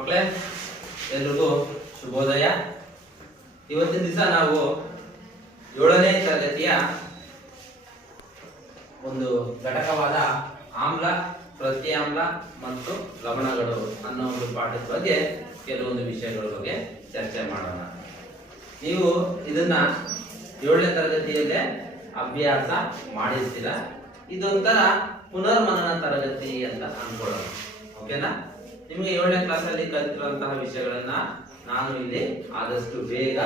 ಮಕ್ಕಳೇ ಎಲ್ರಿಗೂ ಶುಭೋದಯ. ಇವತ್ತಿನ ದಿವಸ ನಾವು 7ನೇ ತರಗತಿಯ ಒಂದು ಘಟಕವಾದ ಆಮ್ಲ, ಪ್ರತ್ಯಾಮ್ಲ ಮತ್ತು ಲವಣಗಳು ಅನ್ನೋ ಒಂದು ಪಾಠದ ಬಗ್ಗೆ ಕೆಲವೊಂದು ವಿಷಯಗಳ ಬಗ್ಗೆ ಚರ್ಚೆ ಮಾಡೋಣ. ನೀವು ಇದನ್ನ 7ನೇ ತರಗತಿಯಲ್ಲೇ ಅಭ್ಯಾಸ ಮಾಡಿರ್ತೀರ. ಇದೊಂಥರ ಪುನರ್ಮನನ ತರಗತಿ ಅಂತ ಅನ್ಕೊಳ್ಳೋಣ. ಓಕೆನಾ? ನಿಮಗೆ 7ನೇ ಕ್ಲಾಸಲ್ಲಿ ಕಲಿತಿರುವಂತಹ ವಿಷಯಗಳನ್ನ ನಾನು ಇಲ್ಲಿ ಆದಷ್ಟು ಬೇಗ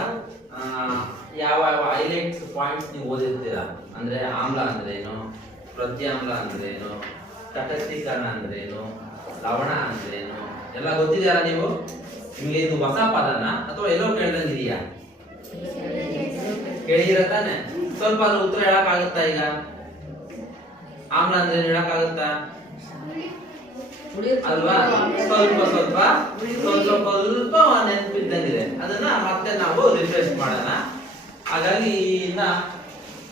ಯಾವ ಹೈಲೈಟ್ಸ್ ಪಾಯಿಂಟ್ಸ್ ನೀವು ಓದಿರ್ತೀರಾ. ಅಂದ್ರೆ ಆಮ್ಲ ಅಂದ್ರೆ ಏನು, ಪ್ರತ್ಯಾಮ್ಲ ಅಂದ್ರೆ ಏನು, ತಟಸ್ಥೀಕರಣ ಅಂದ್ರೆ ಏನು, ಲವಣ ಅಂದ್ರೆ ಏನು ಎಲ್ಲ ಗೊತ್ತಿದೆಯಲ್ಲ ನೀವು. ನಿಮಗೆ ಇದು ಹೊಸ ಪದನ ಅಥವಾ ಎಲ್ಲೋ ಕೇಳ್ದಂಗಿದೆಯಾ? ಕೇಳಿದಿರ ತಾನೆ? ಸ್ವಲ್ಪ ಅದ್ರ ಉತ್ತರ ಹೇಳಕ್ಕಾಗುತ್ತಾ? ಈಗ ಆಮ್ಲ ಅಂದ್ರೆ ಹೇಳಕ್ಕಾಗುತ್ತಾ ಅಲ್ವಾ? ಸ್ವಲ್ಪ ಸ್ವಲ್ಪ ಸ್ವಲ್ಪ ಸ್ವಲ್ಪ ನೆನಪಿದ್ದಂಗಿದೆ. ಅದನ್ನ ಮತ್ತೆ ನಾವು ರಿಫ್ರೆಶ್ ಮಾಡೋಣ. ಹಾಗಾಗಿ ಇನ್ನ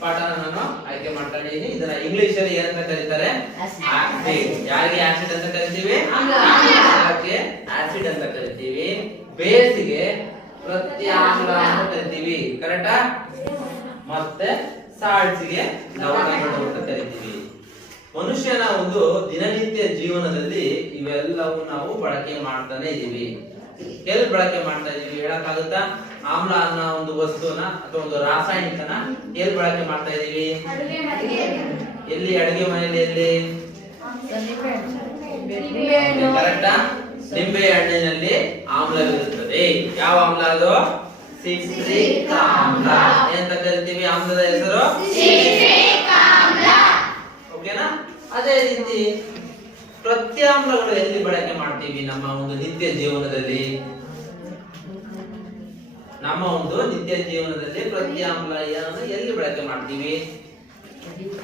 ಪಾಠನ ನಾನು ಆಯ್ಕೆ ಮಾಡ್ಕೊಂಡಿದ್ದೀನಿ. ಇದನ್ನ ಇಂಗ್ಲಿಷ್ ಅಲ್ಲಿ ಏನಂತ ಕರೀತಾರೆ? ಆಸಿಡ್. ಯಾರಿಗೆ ಆಸಿಡ್ ಅಂತ ಕರಿತೀವಿ? ಆಮ್ಲಕ್ಕೆ ಆಸಿಡ್ ಅಂತ ಕರಿತೀವಿ. ಬೇಸ್ಗೆ ಪ್ರತ್ಯಾಮ್ಲ ಅಂತ ಕರಿತೀವಿ. ಕರೆಕ್ಟಾ? ಮತ್ತೆ ಸಾಲ್ಟ್ಸ್ಗೆ ಲವಣಗಳು ಅಂತ ಕರಿತೀವಿ. ಮನುಷ್ಯನ ಒಂದು ದಿನನಿತ್ಯ ಜೀವನದಲ್ಲಿ ಇವೆಲ್ಲವೂ ನಾವು ಬಳಕೆ ಮಾಡ್ತಾನೆ ಇದೀವಿ. ಎಲ್ಲಿ ಬಳಕೆ ಮಾಡ್ತಾ ಇದೀವಿ ಹೇಳಕ್ಕಾಗುತ್ತಾ? ಆಮ್ಲ ಅನ್ನೋ ಒಂದು ವಸ್ತುನ ಅಥವಾ ಒಂದು ರಾಸಾಯನಿಕನ ಎಲ್ಲಿ ಬಳಕೆ ಮಾಡ್ತಾ ಇದೀವಿ? ಎಲ್ಲಿ? ಅಡಿಗೆ ಮನೆಯಲ್ಲಿ. ಎಲ್ಲಿ? ಕರೆಕ್ಟಾ? ನಿಂಬೆ ಹಣ್ಣಿನಲ್ಲಿ ಆಮ್ಲವಿರುತ್ತದೆ. ಯಾವ ಆಮ್ಲ ಅದು? ಸಿಟ್ರಿಕ್ ಆಮ್ಲ ಅಂತ ಕರಿತೀವಿ. ಆಮ್ಲದ ಹೆಸರು ಓಕೆನಾ? ಅದೇ ರೀತಿ ಪ್ರತ್ಯಾಮ್ಲಗಳು ಎಲ್ಲಿ ಬಳಕೆ ಮಾಡ್ತೀವಿ ನಮ್ಮ ಒಂದು ನಿತ್ಯ ಜೀವನದಲ್ಲಿ? ನಮ್ಮ ಒಂದು ನಿತ್ಯ ಜೀವನದಲ್ಲಿ ಪ್ರತ್ಯಾಮ್ಲ ಎಲ್ಲಿ ಬಳಕೆ ಮಾಡ್ತೀವಿ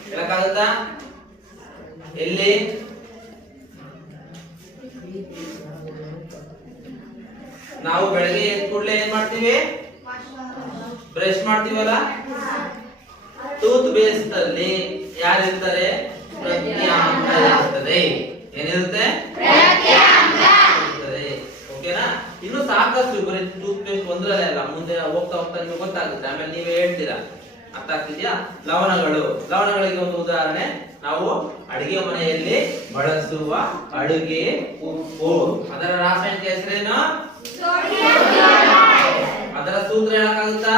ಹೇಳಕ್ಕಾಗುತ್ತಾ? ಎಲ್ಲಿ? ನಾವು ಬೆಳಗ್ಗೆ ಎದ್ದ ಕೂಡಲೇ ಏನ್ ಮಾಡ್ತೀವಿ? ಬ್ರಷ್ ಮಾಡ್ತೀವಲ್ಲ. ಟೂತ್ ಪೇಸ್ಟ್ ಅಲ್ಲಿ ಯಾರಿರ್ತಾರೆ? ಪ್ರತ್ಯಾಮ್ಲ ಇರುತ್ತದೆ. ಏನಿರುತ್ತೆ? ಓಕೆನಾ? ಇನ್ನು ಸಾಕಷ್ಟು ಬರೀ ಟೂತ್ ಪೇಸ್ಟ್ ಒಂದ್ರಲ್ಲೇ ಅಲ್ಲ, ಮುಂದೆ ಹೋಗ್ತಾ ಹೋಗ್ತಾ ನಿಮಗೆ ಗೊತ್ತಾಗುತ್ತೆ. ಆಮೇಲೆ ನೀವೇ ಹೇಳ್ತೀರಾ. ಅರ್ಥ ಆಗ್ತಿದ್ಯಾ? ಲವಣಗಳು. ಲವಣಗಳಿಗೆ ಒಂದು ಉದಾಹರಣೆ, ನಾವು ಅಡಿಗೆ ಮನೆಯಲ್ಲಿ ಬಳಸುವ ಅಡುಗೆ ಉಪ್ಪು. ಅದರ ರಾಸಾಯನಿಕ ಹೆಸರೇನು? ಅದರ ಸೂತ್ರ ಹೇಳಕ್ಕಾಗುತ್ತಾ?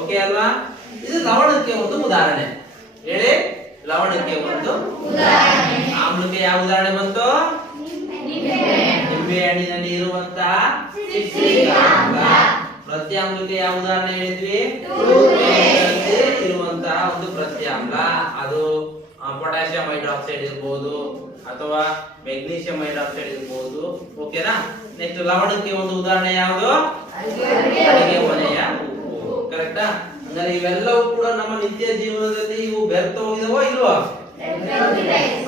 ಓಕೆ ಅಲ್ವಾ? ಇದು ಲವಣಕ್ಕೆ ಒಂದು ಉದಾಹರಣೆ. ಹೇಳಿ, ಲವಣಕ್ಕೆ ಒಂದು ಉದಾಹರಣೆ. ಆಮ್ಲಕ್ಕೆ ಯಾವ ಉದಾಹರಣೆ ಬಂತು? ನಿಂಬೆ ಹಣ್ಣಿನಲ್ಲಿ ಇರುವಂತಹ ಸಿಟ್ರಿಕ್ ಆಮ್ಲ. ಪ್ರತ್ಯಾಮ್ಲಕ್ಕೆ ಯಾವ ಉದಾಹರಣೆ ಹೇಳಿದ್ವಿ? ಇರುವಂತಹ ಒಂದು ಪ್ರತ್ಯಾಮ್ಲ. ಅದು ಪೊಟ್ಯಾಷಿಯಂ ಹೈಡ್ರಾಕ್ಸೈಡ್ ಇರಬಹುದು ಅಥವಾ ಮೆಗ್ನೀಷಿಯಂ ಹೈಡ್ರಾಕ್ಸೈಡ್ ಇರಬಹುದು. ಓಕೆನಾ? ನೆಕ್ಸ್ಟ್ ಲವಣಕ್ಕೆ ಒಂದು ಉದಾಹರಣೆ ಯಾವುದು? ಅಡಿಗೆ ಮನೆಯ ಉಪ್ಪು. ಕರೆಕ್ಟಾ? ಅಂದ್ರೆ ಇವೆಲ್ಲವೂ ಕೂಡ ನಮ್ಮ ನಿತ್ಯ ಜೀವನದಲ್ಲಿ ಇವು ಬೆರ್ತ ಹೋಗಿದವೋ ಇಲ್ವಾ?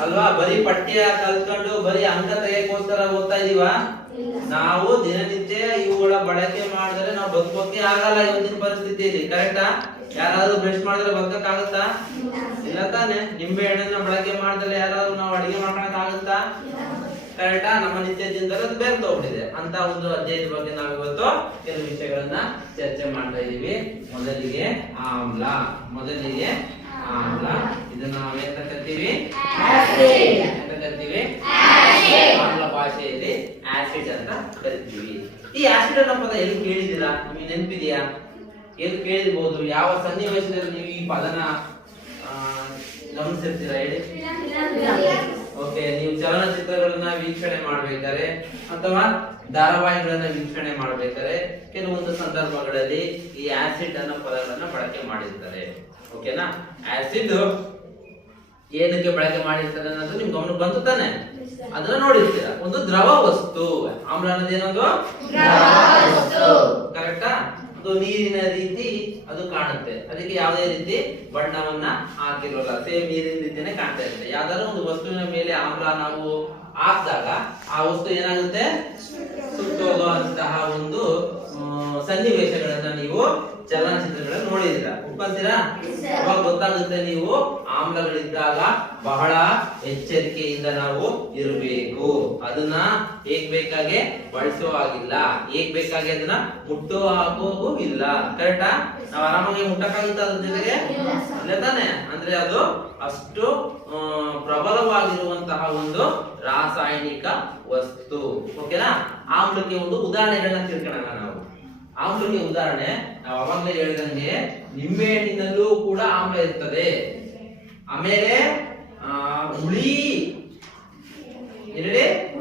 ಅಲ್ವಾ? ಬರೀ ಪಠ್ಯ ಕಲ್ತ್ಕೊಂಡು ಬರೀ ಅಂಕ ತೆಗೆಯಕ್ಕೋಸ್ಕರ ಓದ್ತಾ ಇದೀವ? ನಾವು ದಿನನಿತ್ಯ ಇವುಗಳ ಬಳಕೆ ಮಾಡಿದ್ರೆ ನಾವು ಬದುಕೋಕೆ ಆಗಲ್ಲ ಇವತ್ತಿನ ಪರಿಸ್ಥಿತಿಯಲ್ಲಿ. ಕರೆಕ್ಟಾ? ಯಾರಾದ್ರೂ ಬ್ರಷ್ ಮಾಡಿದ್ರೆ ಬದುಕಕ್ಕಾಗುತ್ತಾ? ಇಲ್ಲ ತಾನೆ? ನಿಂಬೆ ಹಣ್ಣನ್ನ ಬಳಕೆ ಮಾಡಿದ್ರೆ ಯಾರಾದ್ರೂ ನಾವು ಅಡಿಗೆ ಮಾಡಕ್ ಆಗುತ್ತಾ? ಕರೆಕ್ಟಾ? ನಮ್ಮ ನಿತ್ಯ ಜೀವನದಲ್ಲಿ ಅದು ಬೆರ್ತ ಹೋಗ್ಬಿಟ್ಟಿದೆ. ಅಂತ ಒಂದು ಅಧ್ಯಾಯದ ಬಗ್ಗೆ ನಾವು ಇವತ್ತು ಕೆಲವು ವಿಷಯಗಳನ್ನ ಚರ್ಚೆ ಮಾಡ್ತಾ ಇದೀವಿ. ಮೊದಲಿಗೆ ಆಮ್ಲ. ಇದನ್ನ ನಾವು ಎಂತ ಕರಿತೀವಿ? ಆಮ್ಲ ಭಾಷೆಯಲ್ಲಿ ಆಸಿಡ್ ಅಂತ ಕರಿತೀವಿ. ಈ ಆಸಿಡ್ ಅನ್ನೋ ಪದ ಎಲ್ಲಿ ಕೇಳಿದಿರಾ? ನಿಮಗೆ ನೆನಪಿದೆಯಾ? ಎಲ್ಲಿ ಕೇಳಿರ್ಬೋದು? ಯಾವ ಸನ್ನಿವೇಶದಲ್ಲಿ ನೀವು ಈ ಪದನ ಗಮನಿಸಿರ್ತೀರಾ? ಹೇಳಿ. ಓಕೆ, ನೀವು ಚಲನಚಿತ್ರಗಳನ್ನ ವೀಕ್ಷಣೆ ಮಾಡ್ಬೇಕಾದ್ರೆ ಅಥವಾ ಧಾರಾವಾಹಿಗಳನ್ನ ವೀಕ್ಷಣೆ ಮಾಡ್ಬೇಕಾದ್ರೆ ಕೆಲವೊಂದು ಸಂದರ್ಭಗಳಲ್ಲಿ ಈ ಆಸಿಡ್ ಅನ್ನೋ ಪದಗಳನ್ನ ಬಳಕೆ ಮಾಡಿರ್ತಾರೆ. ಓಕೆನಾ? ಆಸಿಡ್ ಏನಕ್ಕೆ ಬಳಕೆ ಮಾಡಿರ್ತಾರೆ ಅನ್ನೋದು ನಿಮ್ ಗಮನಕ್ಕೆ ಬಂತು ತಾನೆ? ಅದನ್ನ ನೋಡಿರ್ತೀರ. ಒಂದು ದ್ರವ ವಸ್ತು. ಆಮ್ಲ ಅನ್ನೋದು ಏನೊಂದು ಕರೆಕ್ಟಾ? ಅದು ನೀರಿನ ರೀತಿ ಅದು ಕಾಣುತ್ತೆ. ಅದಕ್ಕೆ ಯಾವುದೇ ರೀತಿ ಬಣ್ಣವನ್ನ ಹಾಕಿರೋಲ್ಲ. ಸೇಮ್ ನೀರಿನ ರೀತಿನೇ ಕಾಣ್ತಾ ಇರುತ್ತೆ. ಯಾವ್ದಾದ್ರು ಒಂದು ವಸ್ತುವಿನ ಮೇಲೆ ಆಮ್ಲ ನಾವು ಹಾಕಿದಾಗ ಆ ವಸ್ತು ಏನಾಗುತ್ತೆ? ಸುಟ್ಟೋಗುವಂತಹ ಒಂದು ಸನ್ನಿವೇಶಗಳನ್ನ ನೀವು ಚಲನಚಿತ್ರಗಳನ್ನು ನೋಡಿದಿರ, ಒಪ್ಕೊಂತೀರಾ? ಅವಾಗ ಗೊತ್ತಾಗುತ್ತೆ ನೀವು ಆಮ್ಲಗಳಿದ್ದಾಗ ಬಹಳ ಎಚ್ಚರಿಕೆಯಿಂದ ನಾವು ಇರಬೇಕು. ಅದನ್ನ ಹೇಗ್ ಬೇಕಾಗೆ ಬಳಸೋ ಹಾಗಿಲ್ಲ, ಹೇಗ್ ಬೇಕಾಗೆ ಅದನ್ನ ಮುಟ್ಟೋ ಹಾಕೋಗೂ ಇಲ್ಲ. ಕರೆಕ್ಟಾ? ನಾವ್ ಆರಾಮಾಗಿ ಮುಟ್ಟಕ್ಕಾಗುತ್ತ ಅದ್ರ ಜೊತೆಗೆ? ಇಲ್ಲ ತಾನೆ? ಅಂದ್ರೆ ಅದು ಅಷ್ಟು ಪ್ರಬಲವಾಗಿರುವಂತಹ ಒಂದು ರಾಸಾಯನಿಕ ವಸ್ತು. ಓಕೆನಾ? ಆಮ್ಲಕ್ಕೆ ಒಂದು ಉದಾಹರಣೆಗಳನ್ನ ತಿಳ್ಕೊಳ್ಳೋಣ ನಾವು. ಆಮ್ಲಕ್ಕೆ ಉದಾಹರಣೆ ನಾವು ಅವಾಗಲೇ ಹೇಳಿದಂಗೆ ನಿಂಬೆ ಹಣ್ಣಿನಲ್ಲೂ ಕೂಡ ಆಮ್ಲ ಇರ್ತದೆ. ಆಮೇಲೆ ಹುಳಿ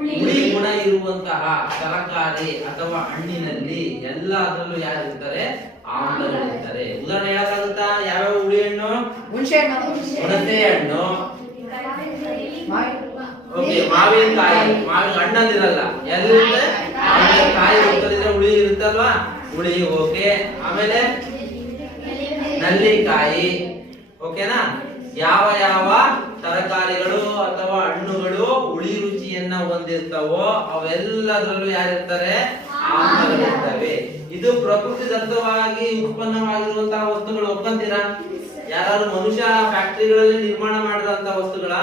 ಹುಳಿ ಗುಣ ಇರುವಂತಹ ತರಕಾರಿ ಅಥವಾ ಹಣ್ಣಿನಲ್ಲಿ ಎಲ್ಲದರಲ್ಲೂ ಯಾರಿರ್ತಾರೆ? ಆಮ್ಲಗಳಿರ್ತಾರೆ. ಉದಾಹರಣೆ ಹೇಳಕ್ಕಾಗುತ್ತಾ? ಯಾವ್ಯಾವ ಹುಳಿ ಹಣ್ಣು? ಹುಣಸೆ ಹಣ್ಣು, ಮಾವಿನಕಾಯಿ. ಮಾವಿನ ಹಣ್ಣಲ್ಲಿರಲ್ಲ, ಎಲ್ಲಿರುತ್ತೆ? ಕಾಯಿ ಇರ್ತದೆ, ಹುಳಿ ಇರುತ್ತಲ್ವಾ? ಹುಳಿ. ಓಕೆ. ಆಮೇಲೆ ನಲ್ಲಿಕಾಯಿ. ಓಕೆನಾ? ಯಾವ ಯಾವ ತರಕಾರಿಗಳು ಅಥವಾ ಹಣ್ಣುಗಳು ಹುಳಿ ರುಚಿಯನ್ನ ಹೊಂದಿರ್ತಾವೋ ಅವೆಲ್ಲದರಲ್ಲೂ ಯಾರಿರ್ತಾರೆ? ಆಮ್ಲಗಳಿರ್ತವೆ. ಇದು ಪ್ರಕೃತಿ ದತ್ತವಾಗಿ ಉತ್ಪನ್ನವಾಗಿರುವಂತಹ ವಸ್ತುಗಳು. ಒಪ್ಪಂತೀರಾ? ಯಾರು ಮನುಷ್ಯ ಫ್ಯಾಕ್ಟರಿಗಳಲ್ಲಿ ನಿರ್ಮಾಣ ಮಾಡಿರುವಂತಹ ವಸ್ತುಗಳ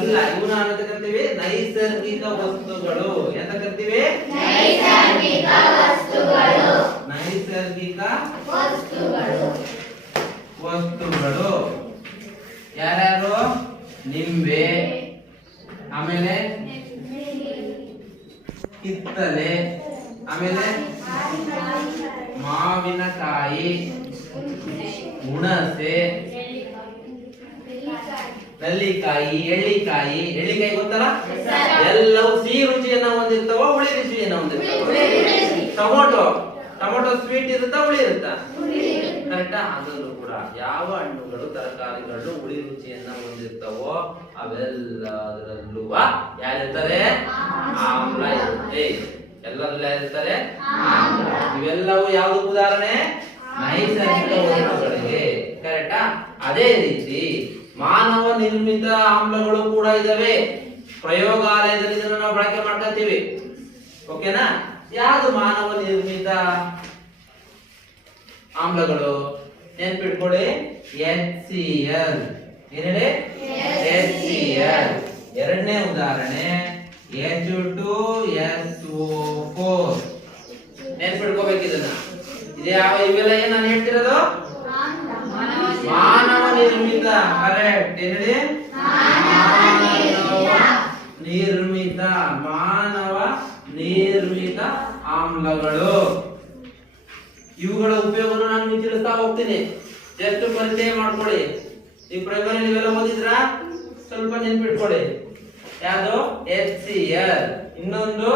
ಇಲ್ಲ. ಇವನ್ನ ಅಂತ ಕರಿತೀವಿ ನೈಸರ್ಗಿಕ ವಸ್ತುಗಳು. ಎಂತ ಕರಿತೀವಿ? ನೈಸರ್ಗಿಕ ವಸ್ತುಗಳು. ಯಾರ್ಯಾರು? ನಿಂಬೆ, ಆಮೇಲೆ ಕಿತ್ತಲೆ, ಆಮೇಲೆ ಮಾವಿನಕಾಯಿ, ಹುಣಸೆ, ನಲ್ಲಿಕಾಯಿ, ಎಳ್ಳಿಕಾಯಿ. ಎಳ್ಳಿಕಾಯಿ ಗೊತ್ತಲ್ಲ? ಎಲ್ಲವೂ ಸಿಹಿ ರುಚಿಯನ್ನ ಹೊಂದಿರ್ತಾವ, ಹುಳಿ ರುಚಿಯನ್ನ ಹೊಂದಿರ್ತಾವ. ಟೊಮೊಟೊ ಸ್ವೀಟ್ ಇರುತ್ತಾ, ಹುಳಿ ಇರುತ್ತಾ? ಕರೆಕ್ಟಾ? ಅದರಲ್ಲೂ ಕೂಡ ಯಾವ ಹಣ್ಣುಗಳು ತರಕಾರಿಗಳು ಹುಳಿ ರುಚಿಯನ್ನ ಹೊಂದಿರ್ತಾವೋ ಅವೆಲ್ಲದರಲ್ಲೂ ಯಾರಿರ್ತಾರೆ? ಆಮ್ಲ ಇರುತ್ತೆ. ಎಲ್ಲದರಲ್ಲೂ ಯಾರಿರ್ತಾರೆ? ಆಮ್ಲ. ಇವೆಲ್ಲವೂ ಯಾವ್ದು ಉದಾಹರಣೆ? ನೈಸರ್ಗಿಕ ವಸ್ತುಗಳಿಗೆ. ಕರೆಕ್ಟಾ? ಅದೇ ರೀತಿ ಮಾನವ ನಿರ್ಮಿತ ಆಮ್ಲಗಳು ಕೂಡ ಇದಾವೆ. ಪ್ರಯೋಗಾಲಯದಲ್ಲಿ ಇದನ್ನು ನಾವು ಬಳಕೆ ಮಾಡ್ಕೊತೀವಿ. ಓಕೆನಾ? ಯಾವುದು ಮಾನವ ನಿರ್ಮಿತ ಆಮ್ಲಗಳು? ನೆನ್ಪಿಟ್ಕೊಳ್ಳಿ, HCl. ಏನೇಳಿ? HCl. ಎರಡನೇ ಉದಾಹರಣೆ H2SO4. ನೆನ್ಪಿಟ್ಕೋಬೇಕು ಇದನ್ನ. ಇವೆಲ್ಲ ಏನ್ ನಾನು ಹೇಳ್ತಿರೋದು? ಮಾನವ ನಿರ್ಮಿತ. ಕರೆಕ್ಟ್. ಏನೇಳಿ? ಮಾನವ ನಿರ್ಮಿತ ಆಮ್ಲಗಳು. ಇವುಗಳ ಉಪಯೋಗವನ್ನು ನಾನು ತಿಳಿಸ್ತಾ ಹೋಗ್ತೀನಿ. ಜಸ್ಟ್ ಪರಿಚಯ ಮಾಡ್ಕೊಳ್ಳಿ. ಈ ಪ್ರೈಮರಿ ನೀವೆಲ್ಲ ಓದಿದ್ರಾ? ಸ್ವಲ್ಪ ನೆನ್ಪಿಟ್ಕೊಳ್ಳಿ. ಯಾವುದು? HCl. ಇನ್ನೊಂದು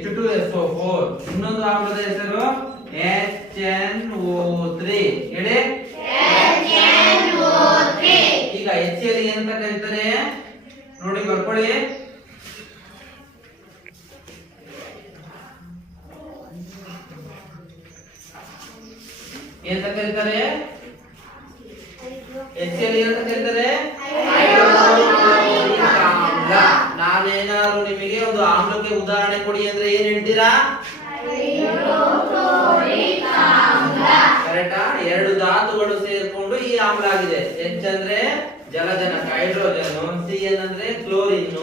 H2SO4. ಇನ್ನೊಂದು ಆಮ್ಲದ ಹೆಸರು HNO3. ಹೇಳಿ. ಈಗ HCl ಏನಂತ ಕರೀತಾರೆ ನೋಡಿ, ಬರ್ಕೊಳ್ಳಿ. ಏನಂತ ಕರೀತಾರೆ? HCl ಏನಂತ ಕರೀತಾರೆ? ಹೈಡ್ರೋಕ್ಲೋರಿಕ್ ಆಮ್ಲ. ನಾನೇನಾದ್ರು ನಿಮಗೆ ಒಂದು ಆಮ್ಲಕ್ಕೆ ಉದಾಹರಣೆ ಕೊಡಿ ಅಂದ್ರೆ ಏನ್ ಹೇಳ್ತೀರಾ? ಕರೆಕ್ಟಾ? ಎರಡು ಧಾತುಗಳು ಸೇರ್ಕೊಂಡು ಈ ಆಮ್ಲ ಆಗಿದೆ. H ಅಂದ್ರೆ ಜಲಜನಕ, ಹೈಡ್ರೋಜನ್. Cl ಅಂದ್ರೆ ಕ್ಲೋರಿನ್.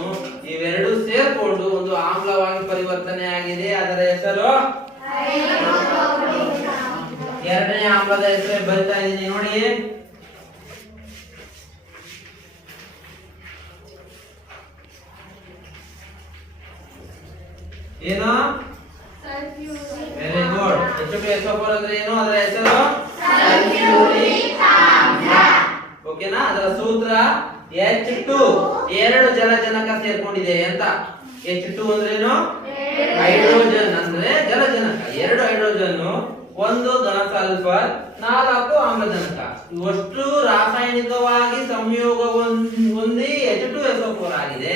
ಇವೆರಡು ಸೇರ್ಕೊಂಡು ಒಂದು ಆಮ್ಲವಾಗಿ ಪರಿವರ್ತನೆ ಆಗಿದೆ. ಅದರ ಹೆಸರು ಎರಡನೇ ಆಮ್ಲದ ಹೆಸರು ಬರಿತಾ ಇದ್ದೀನಿ ನೋಡಿ. ಏನು? Very good. H2SO4 ಅಂದ್ರೆ ಏನು? ಅದರ ಹೆಸರು ಸಲ್ಫ್ಯೂರಿಕ್ ಆಮ್ಲ. ಓಕೆನಾ? ಅದರ ಸೂತ್ರ H2. ಎರಡು ಜಲಜನಕ ಸೇರ್ಕೊಂಡಿದೆ ಅಂತ. H2 ಅಂದ್ರೆ ಏನು? ಹೈಡ್ರೋಜನ್ ಅಂದ್ರೆ ಜಲಜನಕ. ಎರಡು ಹೈಡ್ರೋಜನ್, ಒಂದು ಘನ ಸಲ್ಫರ್, 4 ಆಮ್ಲಜನಕ. ಇವಷ್ಟು ರಾಸಾಯನಿಕವಾಗಿ ಸಂಯೋಗ ಹೊಂದಿ H2SO4 ಆಗಿದೆ.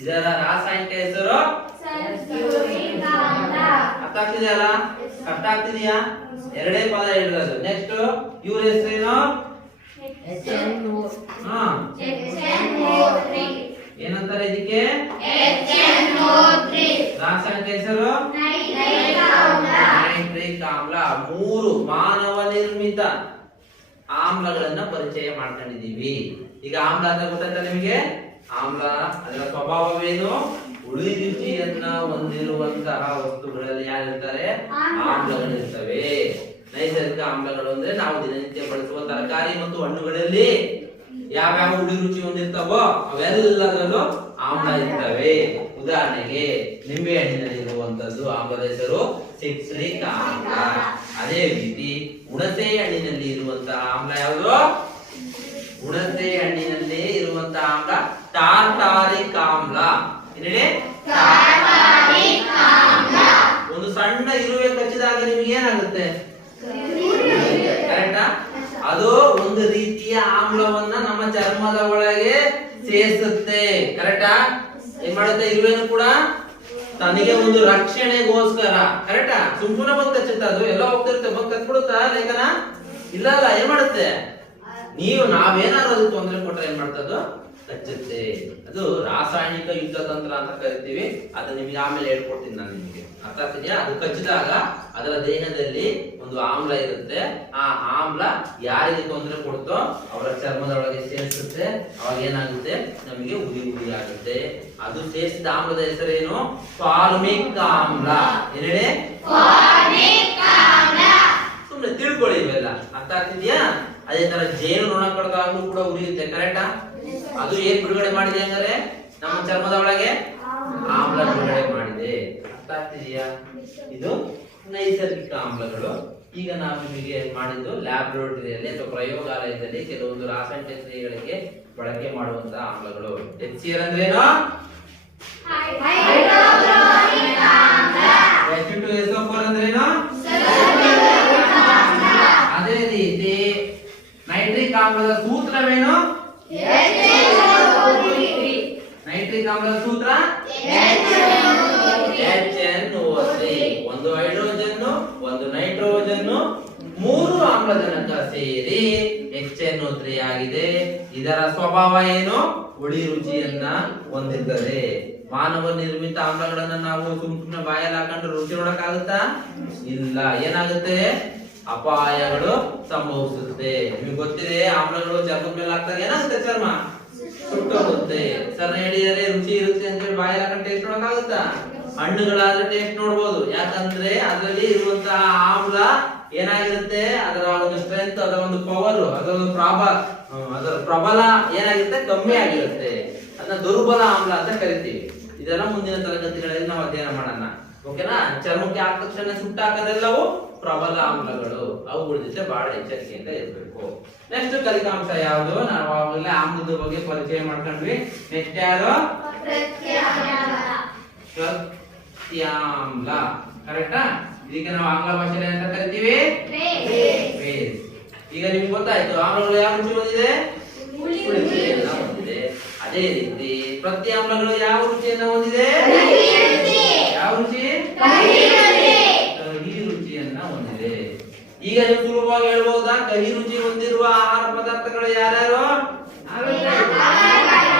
ಇದರ ರಾಸಾಯನಿಕ ಹೆಸರು ಸಲ್ಫ್ಯೂರಿಕ್ ಆಮ್ಲ. ಅರ್ಥ ಆಗ್ತಿದೆಯಲ್ಲ? ಕಷ್ಟ ಆಗ್ತಿದೆಯಾ? ಎರಡೇ ಪದ ಹೇಳಿರೋದು. ನೆಕ್ಸ್ಟ್ ಇವ್ರ ಹೆಸರೇನು? ಏನಂತಾರೆ ಇದಕ್ಕೆ? ರಾಸಾಯನಿಕ ಹೆಸರು ನೈಟ್ರಿಕ್ ಆಮ್ಲ. ನೈಟ್ರಿಕ್ ಆಮ್ಲ, 3 ಮಾನವ ನಿರ್ಮಿತ ಆಮ್ಲಗಳನ್ನ ಪರಿಚಯ ಮಾಡ್ಕೊಂಡಿದೀವಿ. ಈಗ ಆಮ್ಲ ಅಂತ ಗೊತ್ತಾಯ್ತಾ ನಿಮಗೆ? ಆಮ್ಲ ಅದರ ಸ್ವಭಾವವೇನು? ಹುಳಿ ರುಚಿಯನ್ನ ಹೊಂದಿರುವಂತಹ ವಸ್ತುಗಳಲ್ಲಿ ಯಾರಿರ್ತಾರೆ? ಆಮ್ಲಗಳಿರ್ತವೆ. ನೈಸರ್ಗಿಕ ಆಮ್ಲಗಳು ಅಂದ್ರೆ ನಾವು ದಿನನಿತ್ಯ ಬಳಸುವ ತರಕಾರಿ ಮತ್ತು ಹಣ್ಣುಗಳಲ್ಲಿ ಯಾವ್ಯಾವ ಹುಳಿ ರುಚಿ ಹೊಂದಿರ್ತಾವೋ ಅವೆಲ್ಲದರಲ್ಲೂ ಆಮ್ಲ ಇರ್ತವೆ. ಉದಾಹರಣೆಗೆ ನಿಂಬೆ ಹಣ್ಣಿನಲ್ಲಿ ಇರುವಂತದ್ದು ಆಮ್ಲದ ಹೆಸರು ಸಿಟ್ರಿಕ್ ಆಮ್ಲ. ಅದೇ ರೀತಿ ಹುಣಸೆ ಹಣ್ಣಿನಲ್ಲಿ ಇರುವಂತಹ ಆಮ್ಲ ಯಾವುದು? ಹುಣಸೆ ಹಣ್ಣಿನಲ್ಲಿ ಇರುವಂತಹ ಆಮ್ಲ ಟಾರ್ಟಾರಿಕ್ ಆಮ್ಲ. ಏನೇಳಿ? ಟಾರ್ಟಾರಿಕ್ ಆಮ್ಲ. ಒಂದು ಸಣ್ಣ ಇರುವೆ ಕಚ್ಚಿದಾಗ ನಿಮಗೆ ಏನಾಗುತ್ತೆ? ಕರೆಕ್ಟಾ? ಅದು ಒಂದು ರೀತಿಯ ಆಮ್ಲವನ್ನ ನಮ್ಮ ಚರ್ಮದ ಒಳಗೆ ಸೇರಿಸುತ್ತೆ. ಕರೆಕ್ಟಾ? ಏನ್ ಮಾಡುತ್ತೆ? ಇರುವೆನು ಕೂಡ ತನಗೆ ಒಂದು ರಕ್ಷಣೆಗೋಸ್ಕರ. ಕರೆಕ್ಟಾ? ಸುಮ್ಮನೆ ಬಂದ್ ಕಚ್ಚುತ್ತೆ, ಅದು ಎಲ್ಲ ಹೋಗ್ತಿರುತ್ತೆ, ಬಂದ್ ಕಚ್ಬಿಡುತ್ತಾ ಲೇಖನ? ಇಲ್ಲ ಅಲ್ಲ, ಏನ್ ಮಾಡುತ್ತೆ? ನಾವೇನಾದ್ರು ಅದಕ್ಕೆ ತೊಂದರೆ ಕೊಟ್ರೆ ಏನ್ ಮಾಡ್ತದ್ದು? ಕಚ್ಚುತ್ತೆ. ಅದು ರಾಸಾಯನಿಕ ಯುದ್ಧ ತಂತ್ರ ಅಂತ ಕರಿತೀವಿ. ಅದು ನಿಮ್ಗೆ ಆಮೇಲೆ ಹೇಳ್ಕೊಡ್ತೀನಿ ನಾನು ನಿಮಗೆ. ಅರ್ಥ ಆಗ್ತಿದ್ಯಾ? ಅದು ಕಚ್ಚಿದಾಗ ಅದರ ದೇಹದಲ್ಲಿ ಒಂದು ಆಮ್ಲ ಇರುತ್ತೆ. ಆ ಆಮ್ಲ ಯಾರಿಗೆ ತೊಂದರೆ ಕೊಡ್ತೋ ಅವರ ಚರ್ಮದ ಒಳಗೆ ಸೇರಿಸುತ್ತೆ. ಅವಾಗ ಏನಾಗುತ್ತೆ? ನಮಗೆ ಉರಿ ಉರಿ ಆಗುತ್ತೆ. ಅದು ಸೇರಿಸಿದ ಆಮ್ಲದ ಹೆಸರೇನು? ಫಾರ್ಮಿಕ್ ಆಮ್ಲ. ಏನೇಳಿ? ಫಾರ್ಮಿಕ್ ಆಮ್ಲ. ಸುಮ್ಮನೆ ತಿಳ್ಕೊಳ್ಳಿ ಇವೆಲ್ಲ. ಅರ್ಥ ಆಗ್ತಿದ್ಯಾ? ಅದೇ ತರ ಜೇನು ನೊಣ ಕಡ್ದಾಗ್ಲೂ ಕೂಡ ಉರಿಯುತ್ತೆ. ಕರೆಕ್ಟಾ? ಅದು ಏನ್ ಬಿಡುಗಡೆ ಮಾಡಿದೆ ಅಂದ್ರೆ ನಮ್ಮ ಚರ್ಮದ ಒಳಗೆ ಆಮ್ಲ ಬಿಡುಗಡೆ ಮಾಡಿದೆ. ಅರ್ಥ ಆಗ್ತಿದೆಯಾ? ಇದು ನೈಸರ್ಗಿಕ ಆಮ್ಲಗಳು. ಈಗ ನಾವು ನಿಮಗೆ ಮಾಡಿದ್ದು ಲ್ಯಾಬೊರೇಟರಿಯಲ್ಲಿ ಅಥವಾ ಪ್ರಯೋಗಾಲಯದಲ್ಲಿ ಕೆಲವೊಂದು ರಾಸಾಯನಿಕ ಕ್ರಿಯೆಗಳಿಗೆ ಬಳಕೆ ಮಾಡುವಂತಹ ಆಮ್ಲಗಳು. HCl ಅಂದ್ರೆ ಏನು? ಹೈಡ್ರೋಕ್ಲೋರಿಕ್ ಆಮ್ಲ. H2SO4 ಅಂದ್ರೆ ಏನು? ಸಲ್ಫ್ಯೂರಿಕ್ ಆಮ್ಲ. ಅದೇ ರೀತಿ ನೈಟ್ರಿಕ್ ಆಮ್ಲದ ಸೂತ್ರವೇನು? ನೈಟ್ರಿಕ್ ಆಮ್ಲದ ಸೂತ್ರ HNO3. ಒಂದು ಹೈಡ್ರೋಜನ್, ಒಂದು ನೈಟ್ರೋಜನ್, 3 ಆಮ್ಲಜನಕ ಸೇರಿ HNO3 ಆಗಿದೆ. ಇದರ ಸ್ವಭಾವ ಏನು? ಹುಳಿ ರುಚಿಯನ್ನ ಹೊಂದಿರ್ತದೆ. ಮಾನವ ನಿರ್ಮಿತ ಆಮ್ಲಗಳನ್ನ ನಾವು ಸುಮ್ಮನೆ ಬಾಯಲ್ಲಿ ಹಾಕೊಂಡು ರುಚಿ ನೋಡಕ್ಕಾಗುತ್ತಾ? ಇಲ್ಲ. ಏನಾಗುತ್ತೆ? ಅಪಾಯಗಳು ಸಂಭವಿಸುತ್ತೆ. ನಿಮಗೆ ಗೊತ್ತಿದೆ, ಆಮ್ಲಗಳು ಚರ್ಮದ ಮೇಲೆ ಹಾಕ್ತಾರೆ, ಏನಾಗುತ್ತೆ? ಚರ್ಮ ಸುಟ್ಟೋಗುತ್ತೆ. ಸರ್ ಹೇಳಿದರೆ ರುಚಿ ಇರುತ್ತೆ ಅಂತ ಹೇಳಿ ಬಾಯಲ್ಲಿ ಹಾಕೊಂಡು ಟೇಸ್ಟ್ ನೋಡಕ್ಕಾಗುತ್ತಾ? ಹಣ್ಣುಗಳಾದ್ರೆ ಟೇಸ್ಟ್ ನೋಡ್ಬೋದು. ಯಾಕಂದ್ರೆ ಅದರಲ್ಲಿ ಇರುವಂತಹ ಆಮ್ಲ ಏನಾಗಿರುತ್ತೆ? ಅದರ ಒಂದು ಸ್ಟ್ರೆಂತ್, ಅದರ ಒಂದು ಪವರ್, ಅದರ ಒಂದು ಪ್ರಬಲ ಏನಾಗಿರುತ್ತೆ? ಕಮ್ಮಿ ಆಗಿರುತ್ತೆ. ಅದನ್ನ ದುರ್ಬಲ ಆಮ್ಲ ಅಂತ ಕರಿತೀವಿ. ಇದೆಲ್ಲ ಮುಂದಿನ ತರಗತಿಗಳಲ್ಲಿ ನಾವು ಅಧ್ಯಯನ ಮಾಡೋಣ. ಓಕೆನಾ? ಚರ್ಮಕ್ಕೆ ಆದ ತಕ್ಷಣ ಸುಟ್ಟಾಕದೆಲ್ಲವೂ ಪ್ರಬಲ ಆಮ್ಲಗಳು. ಅವುಗಳ ಜೊತೆ ಬಹಳ ಎಚ್ಚರಿಕೆಯಿಂದ ಇರಬೇಕು. ನೆಕ್ಸ್ಟ್ ಕಲಿಕಾಂಶ ಯಾವುದು? ನಾವು ಆವಾಗಲೇ ಆಮ್ಲದ ಬಗ್ಗೆ ಪರಿಚಯ ಮಾಡ್ಕೊಂಡ್ವಿ. ನೆಕ್ಸ್ಟ್ ಯಾರು? ಪ್ರತ್ಯಾಮ್ಲ. ಕರೆಕ್ಟಾ? ಇದಕ್ಕೆ ನಾವು ಆಂಗ್ಲ ಭಾಷೆಯಲ್ಲಿ ಅಂತ ಕರಿತೀವಿ ಬೇಸ್. ಈಗ ನಿಮ್ಗೆ ಗೊತ್ತಾಯ್ತು ಆಮ್ಲಗಳು ಯಾವ ರುಚಿ ಹೊಂದಿದೆ? ಹುಳಿ ರುಚಿಯನ್ನ ಹೊಂದಿದೆ. ಅದೇ ರೀತಿ ಪ್ರತ್ಯಾಮ್ಲಗಳು ಯಾವ ರುಚಿಯನ್ನ ಹೊಂದಿದೆ? ಯಾವ ರುಚಿ? ಕಹಿ ರುಚಿಯನ್ನ ಹೊಂದಿದೆ. ಈಗ ನೀವು ಸುಲಭವಾಗಿ ಹೇಳ್ಬಹುದಾ? ಕಹಿ ರುಚಿ ಹೊಂದಿರುವ ಆಹಾರ ಪದಾರ್ಥಗಳು ಯಾರ್ಯಾರು?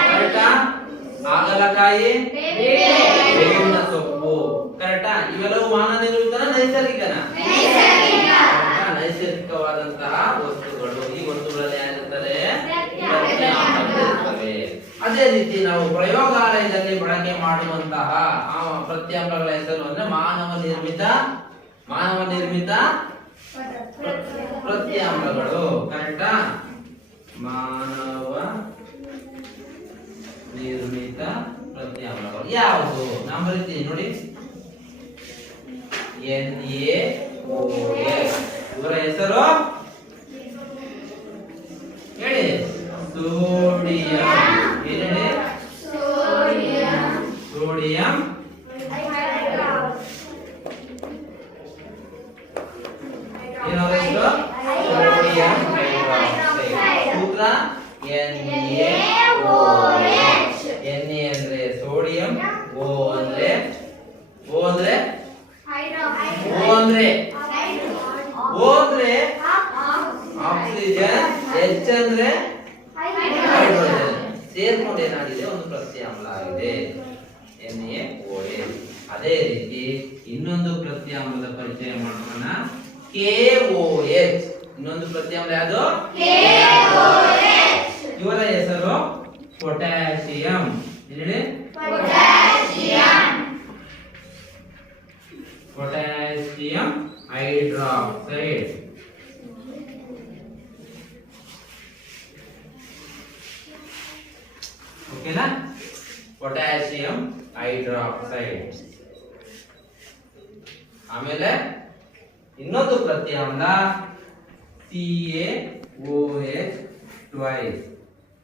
ಕರೆಕ್ಟಾ? ಹಾಗಲಕಾಯಿ, ಬೇವಿನ ಸೊಪ್ಪು. ಕರೆಕ್ಟಾ? ಇವೆಲ್ಲವೂ ಮಾನವ ನಿರ್ಮಿತನ ನೈಸರ್ಗಿಕನ? ನೈಸರ್ಗಿಕವಾದಂತಹ ವಸ್ತುಗಳು. ಈ ವಸ್ತುಗಳಲ್ಲಿ ಏನಿರ್ತದೆ? ಅದೇ ರೀತಿ ನಾವು ಪ್ರಯೋಗಾಲಯದಲ್ಲಿ ಬಳಕೆ ಮಾಡುವಂತಹ ಪ್ರತ್ಯಾಮ್ಲಗಳ ಹೆಸರು ಅಂದ್ರೆ ಮಾನವ ನಿರ್ಮಿತ ಪ್ರತ್ಯಾಮ್ಲಗಳು. ಕರೆಕ್ಟಾ? ಮಾನವ ನಿರ್ಮಿತ ಪ್ರತ್ಯಾಮ್ಲಗಳು ಯಾವುದು? ನಾನು ಬರೀತೀನಿ ನೋಡಿ. NaOH. ಇವರ ಹೆಸರು ಹೇಳಿ. ಸೋಡಿಯಂ. ಏನೇಳಿ? Sodium sodium hydroxide. ಸೂತ್ರ NaOH. Na ಅಂದ್ರೆ ಸೋಡಿಯಂ, O ಅಂದ್ರೆ ಆಕ್ಸಿಜನ್, H ಅಂದ್ರೆ ಹೈಡ್ರೋಜನ್. ಸೇರ್ಕೊಂಡು ಏನಾಗಿದೆ? ಒಂದು ಪ್ರತ್ಯಾಮ್ಲ ಆಗಿದೆ NaOH. ಅದೇ ರೀತಿ ಇನ್ನೊಂದು ಪ್ರತ್ಯಾಮ್ಲದ ಪರಿಚಯ ಮಾಡೋಣ. KOH. ಇನ್ನೊಂದು ಪ್ರತ್ಯಾಮ್ಲ ಯಾವುದು? KOH. ಇವರ ಹೆಸರು ಪೊಟ್ಯಾಸಿಯಂ. ಹೇಳಿ, ಪೊಟ್ಯಾಸಿಯಂ ಹೈಡ್ರಾಕ್ಸೈಡ್. ಓಕೆನಾ? Potassium hydroxide. ಆಮೇಲೆ ಇನ್ನೊಂದು ಪ್ರತ್ಯಾಮ್ಲ CaOH twice.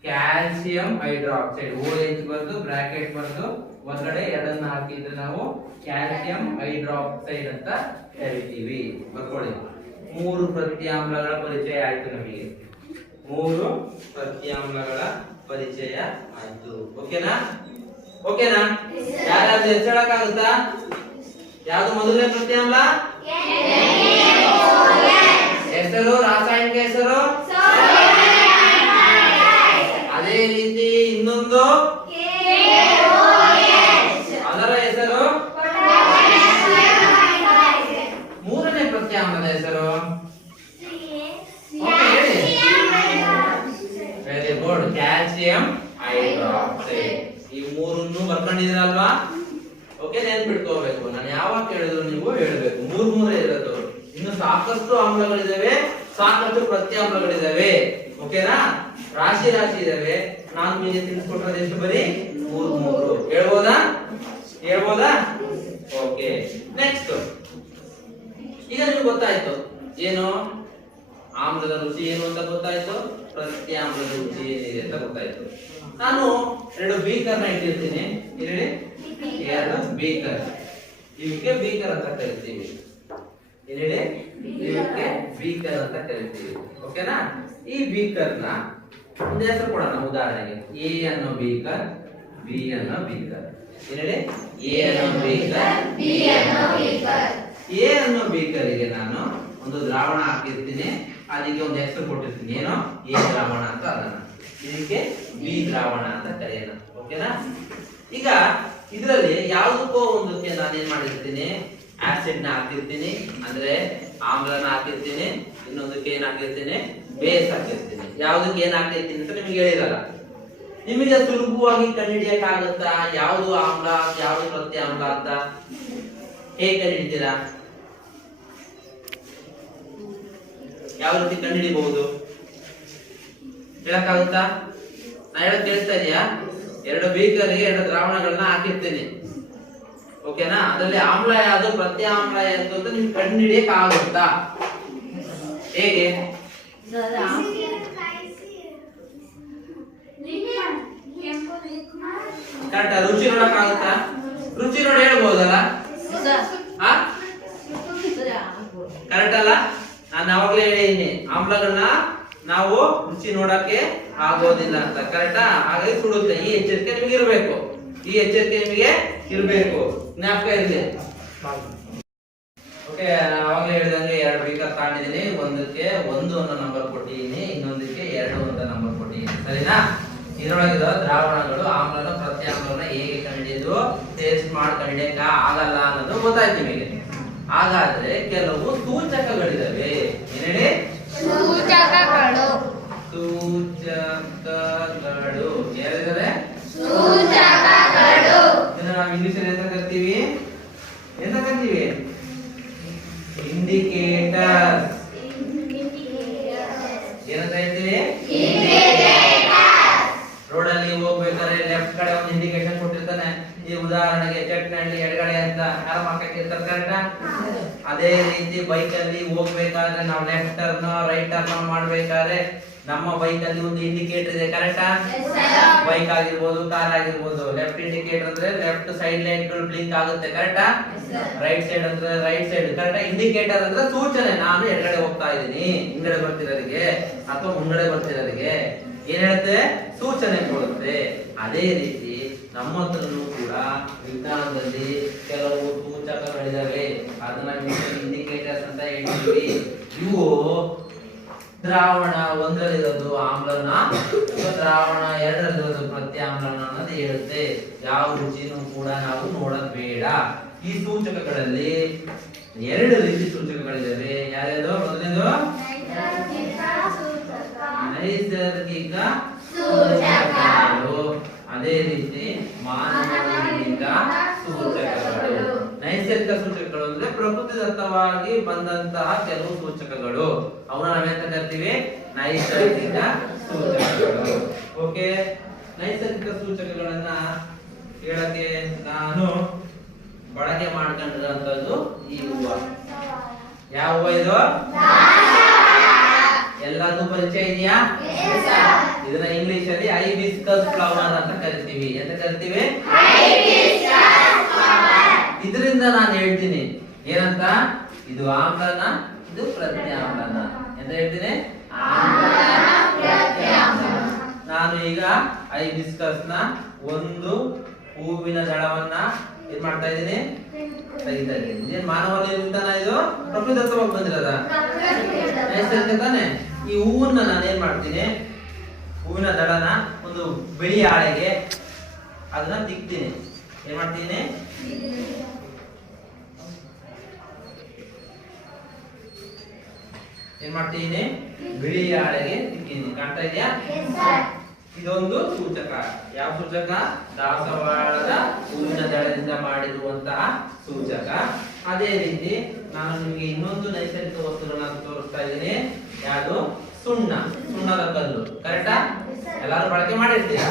Calcium hydroxide. OH ಬರೆದು ಬ್ರಾಕೆಟ್ ಬರೆದು ಹೊರಗಡೆ ಎರಡನ್ನ ಹಾಕಿದ್ರೆ ನಾವು ಕ್ಯಾಲ್ಸಿಯಂ ಹೈಡ್ರಾಕ್ಸೈಡ್ ಅಂತ ಕರಿತೀವಿ. ಬರ್ಕೊಳ್ಳಿ. 3 ಪ್ರತ್ಯಾಮ್ಲಗಳ ಪರಿಚಯ ಆಯ್ತು ನಮಗೆ. 3 ಪ್ರತ್ಯಾಮ್ಲಗಳ ಪರಿಚಯ ಆಯ್ತು. ಓಕೆನಾ? ಓಕೆನಾ? ಯಾರಾದ್ರೂ ಹೆಸರಾಗುತ್ತಾ? ಯಾವುದು ಮೊದಲನೇ ಪ್ರತ್ಯಾಮ್ಲ? ಹೆಸರು, ರಾಸಾಯನಿಕ ಹೆಸರು? ಅದೇ ರೀತಿ ಇನ್ನೊಂದು ಅದರ ಹೆಸರು? ಮೂರನೇ ಪ್ರತ್ಯಾಮ್ಲದ ಹೆಸರು? Very good, calcium hydroxide. ಈ ಮೂರನ್ನು ಬರ್ಕೊಂಡಿದ್ದೀರಲ್ವಾ? ಓಕೆ, ನೆನ್ಪಿಟ್ಕೋಬೇಕು. ನಾನು ಯಾವಾಗ ಕೇಳಿದ್ರು ನೀವು ಹೇಳ್ಬೇಕು. ಮೂರೇ ಇರೋದು. ಇನ್ನು ಸಾಕಷ್ಟು ಆಮ್ಲಗಳಿದಾವೆ, ಸಾಕಷ್ಟು ಪ್ರತ್ಯಾಮ್ಲಗಳಿದಾವೆ. ಓಕೆನಾ? ರಾಶಿ ಇದಾವೆ. ನಾನು ನಿಮಗೆ ತಿಳಿಸ್ಕೊಟ್ಟರೆ ಎಷ್ಟು? ಬರೀ 3 ಹೇಳ್ಬೋದಾ? Okay, next. ಈಗ ನಿಮ್ಗೆ ಗೊತ್ತಾಯ್ತು ಏನು ಆಮ್ಲದ ರುಚಿ ಏನು ಅಂತ ಗೊತ್ತಾಯ್ತು, ಪ್ರತ್ಯಾಮ್ಲದ ರುಚಿ ಏನಿದೆ ಅಂತ ಗೊತ್ತಾಯ್ತು. ನಾನು 2 ಬೀಕರ್ನ ಇಟ್ಟಿರ್ತೀನಿ. ಹೇಳಿ, 2 ಬೀಕರ್. ಇವಕ್ಕೆ ಬೀಕರ್ ಅಂತ ಕರಿತೀವಿ. ಹೇಳಿ, ಇವಕ್ಕೆ ಬೀಕರ್ ಅಂತ ಕರಿತೀವಿ. ಓಕೆನಾ? ಈ ಬೀಕರ್ನ ಒಂದು ಹೆಸರು ಕೊಡೋಣ. ಉದಾಹರಣೆಗೆ A ಅನ್ನೋ ಬೀಕರ್, B ಅನ್ನೋ ಬೀಕರ್. ಹೇಳಿ, A ಅನ್ನೋ ಬೀಕರ್, B ಅನ್ನೋ ಬೀಕರ್. A ಅನ್ನೋ ಬೀಕರಿಗೆ ನಾನು ಒಂದು ದ್ರಾವಣ ಹಾಕಿರ್ತೀನಿ. ಅದಕ್ಕೆ ಒಂದು ಹೆಸರು ಕೊಟ್ಟಿರ್ತೀನಿ. ಏನೋ A ದ್ರಾವಣ ಅಂತ. ಅದನ್ನ ಇದಕ್ಕೆ B ದ್ರಾವಣ ಅಂತ ಕರೆಯೋಣ. ಓಕೆನಾ? ಈಗ ಇದರಲ್ಲಿ ಯಾವುದಕ್ಕೋ ಒಂದಕ್ಕೆ ನಾನು ಏನ್ ಮಾಡಿರ್ತೀನಿ, ಆಸಿಡ್ ನ ಹಾಕಿರ್ತೀನಿ, ಅಂದ್ರೆ ಆಮ್ಲನ ಹಾಕಿರ್ತೀನಿ. ಇನ್ನೊಂದಕ್ಕೆ ಏನ್ ಹಾಕಿರ್ತೀನಿ, ಬೇಸ್ ಹಾಕಿರ್ತೀನಿ. ಯಾವ್ದಕ್ಕೆ ಏನ್ ಹಾಕಿರ್ತೀನಿ ಅಂತ ನಿಮ್ಗೆ ಹೇಳಿರಲ್ಲ. ನಿಮಗೆ ಸುಲಭವಾಗಿ ಕಂಡುಹಿಡಿಯಕ್ ಆಗುತ್ತಾ ಯಾವುದು ಆಮ್ಲ ಯಾವುದು ಪ್ರತ್ಯಾಮ್ಲ ಅಂತ? ಹೇಗೆ ಕಂಡುಹಿಡಿತೀರಾ? ಯಾವ ರೀತಿ ಕಂಡುಹಿಡಿಬಹುದು ಹೇಳಕ್ಕಾಗುತ್ತಾ? ನಾ ಹೇಳಕ್ ಕೇಳಿಸ್ತಾ ಇದೆಯಾ? 2 ಬೀಕರ್ಗೆ 2 ದ್ರಾವಣಗಳನ್ನ ಹಾಕಿರ್ತೀನಿ. ಓಕೆನಾ? ಅದರಲ್ಲಿ ಆಮ್ಲ ಯಾವುದು ಪ್ರತ್ಯಾಮ್ಲ ಯಾವುದು ಅಂತ ನಿಮ್ಗೆ ಕಂಡುಹಿಡಿಯಕ್ ಆಗುತ್ತಾ? ಹೇಗೆ? ಕರೆಕ್ಟ್. ರುಚಿ ನೋಡಕ್ ಆಗುತ್ತಾ? ರುಚಿ ನೋಡಿ ಹೇಳ್ಬಹುದಲ್ಲ? ಕರೆಕ್ಟ್ ಅಲ್ಲ? ನಾನು ಯಾವಾಗ್ಲೇ ಹೇಳಿದ್ದೀನಿ, ಆಮ್ಲಗಳನ್ನ ನಾವು ರುಚಿ ನೋಡಕ್ಕೆ ಆಗೋದಿಲ್ಲ ಅಂತ. ಕರೆಕ್ಟಾ? ಹಾಗಾಗಿ ಸುಡುತ್ತೆ. ಈ ಎಚ್ಚರಿಕೆ ನಿಮಗೆ ಇರಬೇಕು. ಜ್ಞಾಪಕ ಇರಲಿ. ಓಕೆ, ಅವಾಗಲೇ ಹೇಳಿದಂಗೆ 2 ಬೀಕರ್ ತಗೊಂಡಿದ್ದೀನಿ. ಒಂದಕ್ಕೆ 1 ಅನ್ನೋ ನಂಬರ್ ಕೊಟ್ಟಿದ್ದೀನಿ, ಇನ್ನೊಂದಕ್ಕೆ 2 ಅಂತ ನಂಬರ್ ಕೊಟ್ಟಿದ್ದೀನಿ. ಸರಿನಾ? ಇದರೊಳಗಿರೋ ದ್ರಾವಣಗಳು ಆಮ್ಲನ ಪ್ರತ್ಯಾಮ್ಲನ ಹೇಗೆ ಕಂಡುಹಿಡಿದು ಟೇಸ್ಟ್ ಮಾಡಿ ಕಂಡುಹಿಡಿಯಕ ಆಗಲ್ಲ ಅನ್ನೋದು ಗೊತ್ತಾಯ್ತು ನಿಮಗೆ. ಹಾಗಾದ್ರೆ ಕೆಲವು ಸೂಚಕಗಳಿದಾವೆ. ಏನೇಳಿ? ಸೂಚಕಗಳು. ಯಾರಿದ್ದಾರೆ? ಸೂಚಕಗಳು. ಇದನ್ನ ನಾವು ಇಂಗ್ಲಿಷ್ ಅಲ್ಲಿ ಎಂತ ಕರಿತೀವಿ? ಇಂಡಿಕೇಟರ್ಸ್. ಏನಂತ ಹೇಳ್ತೀವಿ? ರೋಡಲ್ಲಿ ಹೋಗ್ಬೇಕಾದ್ರೆ ಲೆಫ್ಟ್ ಕಡೆ ಒಂದು ಇಂಡಿಕೇಶನ್ ಕೊಟ್ಟಿರ್ತಾನೆ. ಈ ಉದಾಹರಣೆಗೆ ಚಟ್ನಲ್ಲಿ ಎಡಗಡೆ ಅಂತ ಯಾರು ಹಾಕಿರ್ತಾರೆ. ಕರೆಕ್ಟಾ? ಅದೇ ರೀತಿ ಬೈಕ್ ಅಲ್ಲಿ ಹೋಗ್ಬೇಕಾದ್ರೆ ನಾವು ಲೆಫ್ಟ್ ಟರ್ನ್ ರೈಟ್ ಟರ್ನ್ ಮಾಡ್ಬೇಕಾದ್ರೆ ನಮ್ಮ ಬೈಕ್ ಅಲ್ಲಿ ಒಂದು ಇಂಡಿಕೇಟರ್ ಇದೆ. ಕರೆಕ್ಟಾ? ಬೈಕ್ ಆಗಿರ್ಬೋದು, ಕಾರ್ ಆಗಿರ್ಬೋದು. ಲೆಫ್ಟ್ ಇಂಡಿಕೇಟರ್ ಅಂದ್ರೆ ಲೆಫ್ಟ್ ಸೈಡ್ ಲೈಟ್ ಗಳು ಬ್ಲಿಂಕ್ ಆಗುತ್ತೆ. ಕರೆಕ್ಟಾ? ರೈಟ್ ಸೈಡ್ ಅಂದ್ರೆ ರೈಟ್ ಸೈಡ್. ಕರೆಕ್ಟಾ? ಇಂಡಿಕೇಟರ್ ಅಂದ್ರೆ ಸೂಚನೆ. ನಾನು ಎಡಗಡೆ ಹೋಗ್ತಾ ಇದ್ದೀನಿ, ಹಿಂಗಡೆ ಬರ್ತಿರೋರಿಗೆ ಅಥವಾ ಮುಂಗಡೆ ಬರ್ತಿರೋರಿಗೆ ಏನ್ ಹೇಳುತ್ತೆ? ಸೂಚನೆ ಕೊಡುತ್ತೆ. ಅದೇ ರೀತಿ ನಮ್ಮ ಹತ್ರನೂ ಕೂಡ ವಿಜ್ಞಾನದಲ್ಲಿ ಕೆಲವು ಸೂಚಕಗಳಿದಾವೆ. ಅದನ್ನ ಇಂಡಿಕೇಟರ್ಸ್ ಅಂತ ಹೇಳ್ತೀವಿ. ಇವು ದ್ರಾವಣ 1ರಲ್ಲಿರೋದು ಆಮ್ಲನ, ದ್ರಾವಣ 2ರಲ್ಲಿರೋದು ಪ್ರತ್ಯಾಮ್ಲನ ಅನ್ನೋದು ಹೇಳುತ್ತೆ. ಯಾವ ರುಚಿನೂ ಕೂಡ ನಾವು ನೋಡೋದ್ ಬೇಡ. ಈ ಸೂಚಕಗಳಲ್ಲಿ ಎರಡು ರೀತಿ ಸೂಚಕಗಳಿದ್ದಾವೆ. ಯಾವ್ಯಾವುದು? ಮೊದಲನೇದು ನೈಸರ್ಗಿಕ ಸೂಚಕಗಳು, ಅದೇ ರೀತಿ ಮಾನವನಿಂದ ಸೂಚಕಗಳು. ನೈಸರ್ಗಿಕ ಸೂಚಕಗಳು ಅಂದ್ರೆ ಪ್ರಕೃತಿದತ್ತವಾಗಿ ಬಂದಂತಹ ಕೆಲವು ಸೂಚಕಗಳು, ಅವನ್ನ ನಾವೆಂತ ಕರಿತೀವಿ? ನೈಸರ್ಗಿಕ ಸೂಚಕಗಳು. ಓಕೆ, ನೈಸರ್ಗಿಕ ಸೂಚಕಗಳನ್ನ ಹೇಳಕ್ಕೆ ನಾನು ಬಳಕೆ ಮಾಡ್ಕೊಂಡಿರುವಂತದ್ದು ಈ ಹೂವ. ಯಾವ ಹೂವ ಇದು? ಎಲ್ಲರಿಗೂ ಪರಿಚಯ ಇದೆಯಾ? ಇದನ್ನ ಇಂಗ್ಲಿಷ್ ಅಲ್ಲಿ ಹೈಬಿಸ್ಕಸ್ ಫ್ಲವರ್ ಅಂತ ಕರಿತೀವಿ. ಎಂತ ಕರಿತೀವಿ? ಇದರಿಂದ ನಾನು ಹೇಳ್ತೀನಿ ಏನಂತ, ಇದು ಆಮ್ಲನ, ಇದು ಪ್ರತ್ಯಾಮ್ಲನ ಅಂತ ಹೇಳ್ತೀನಿ. ನಾನು ಈಗ ಹೈಬಿಸ್ಕಸ್ ನ ಒಂದು ಹೂವಿನ ದಳವನ್ನ ಏನ್ ಮಾಡ್ತಾ ಇದ್ದೀನಿ? ತೆಗಿತಾ ಇದ್ದೀನಿ. ಏನ್ ಮಾನವ ನಿರ್ಮಿತನ? ಇದು ಪ್ರಕೃತಿದತ್ತವಾಗಿ ಬಂದಿರದ ನೈಸರ್ಗಿಕ ತಾನೆ. ಈ ಹೂವನ್ನ ನಾನು ಏನ್ ಮಾಡ್ತೀನಿ? ಹೂವಿನ ದಳನ ಒಂದು ಬಿಳಿ ಹಾಳೆಗೆ ಅದನ್ನ ತಿಕ್ತೀನಿ. ಏನ್ ಮಾಡ್ತೀನಿ? ಏನ್ ಮಾಡ್ತೀನಿ? ಬಿಳಿ ಹಾಳೆಗೆ ತಿಕ್ತೀನಿ. ಕಾಣ್ತಾ ಇದೆಯಾ? ಇದೊಂದು ಸೂಚಕ. ಯಾವ ಸೂಚಕ? ದಾಸವಾಳದ ಹೂವಿನ ದಳದಿಂದ ಮಾಡಿರುವಂತಹ ಸೂಚಕ. ಅದೇ ರೀತಿ ನಾನು ನಿಮಗೆ ಇನ್ನೊಂದು ನೈಸರ್ಗಿಕ ವಸ್ತುಗಳನ್ನ ತೋರಿಸ್ತಾ ಇದ್ದೀನಿ. ಯಾವುದು? ಸುಣ್ಣ, ಸುಣ್ಣದ ಕಲ್ಲು. ಕರೆಕ್ಟಾ? ಎಲ್ಲರೂ ಬಳಕೆ ಮಾಡಿರ್ತೀರಾ.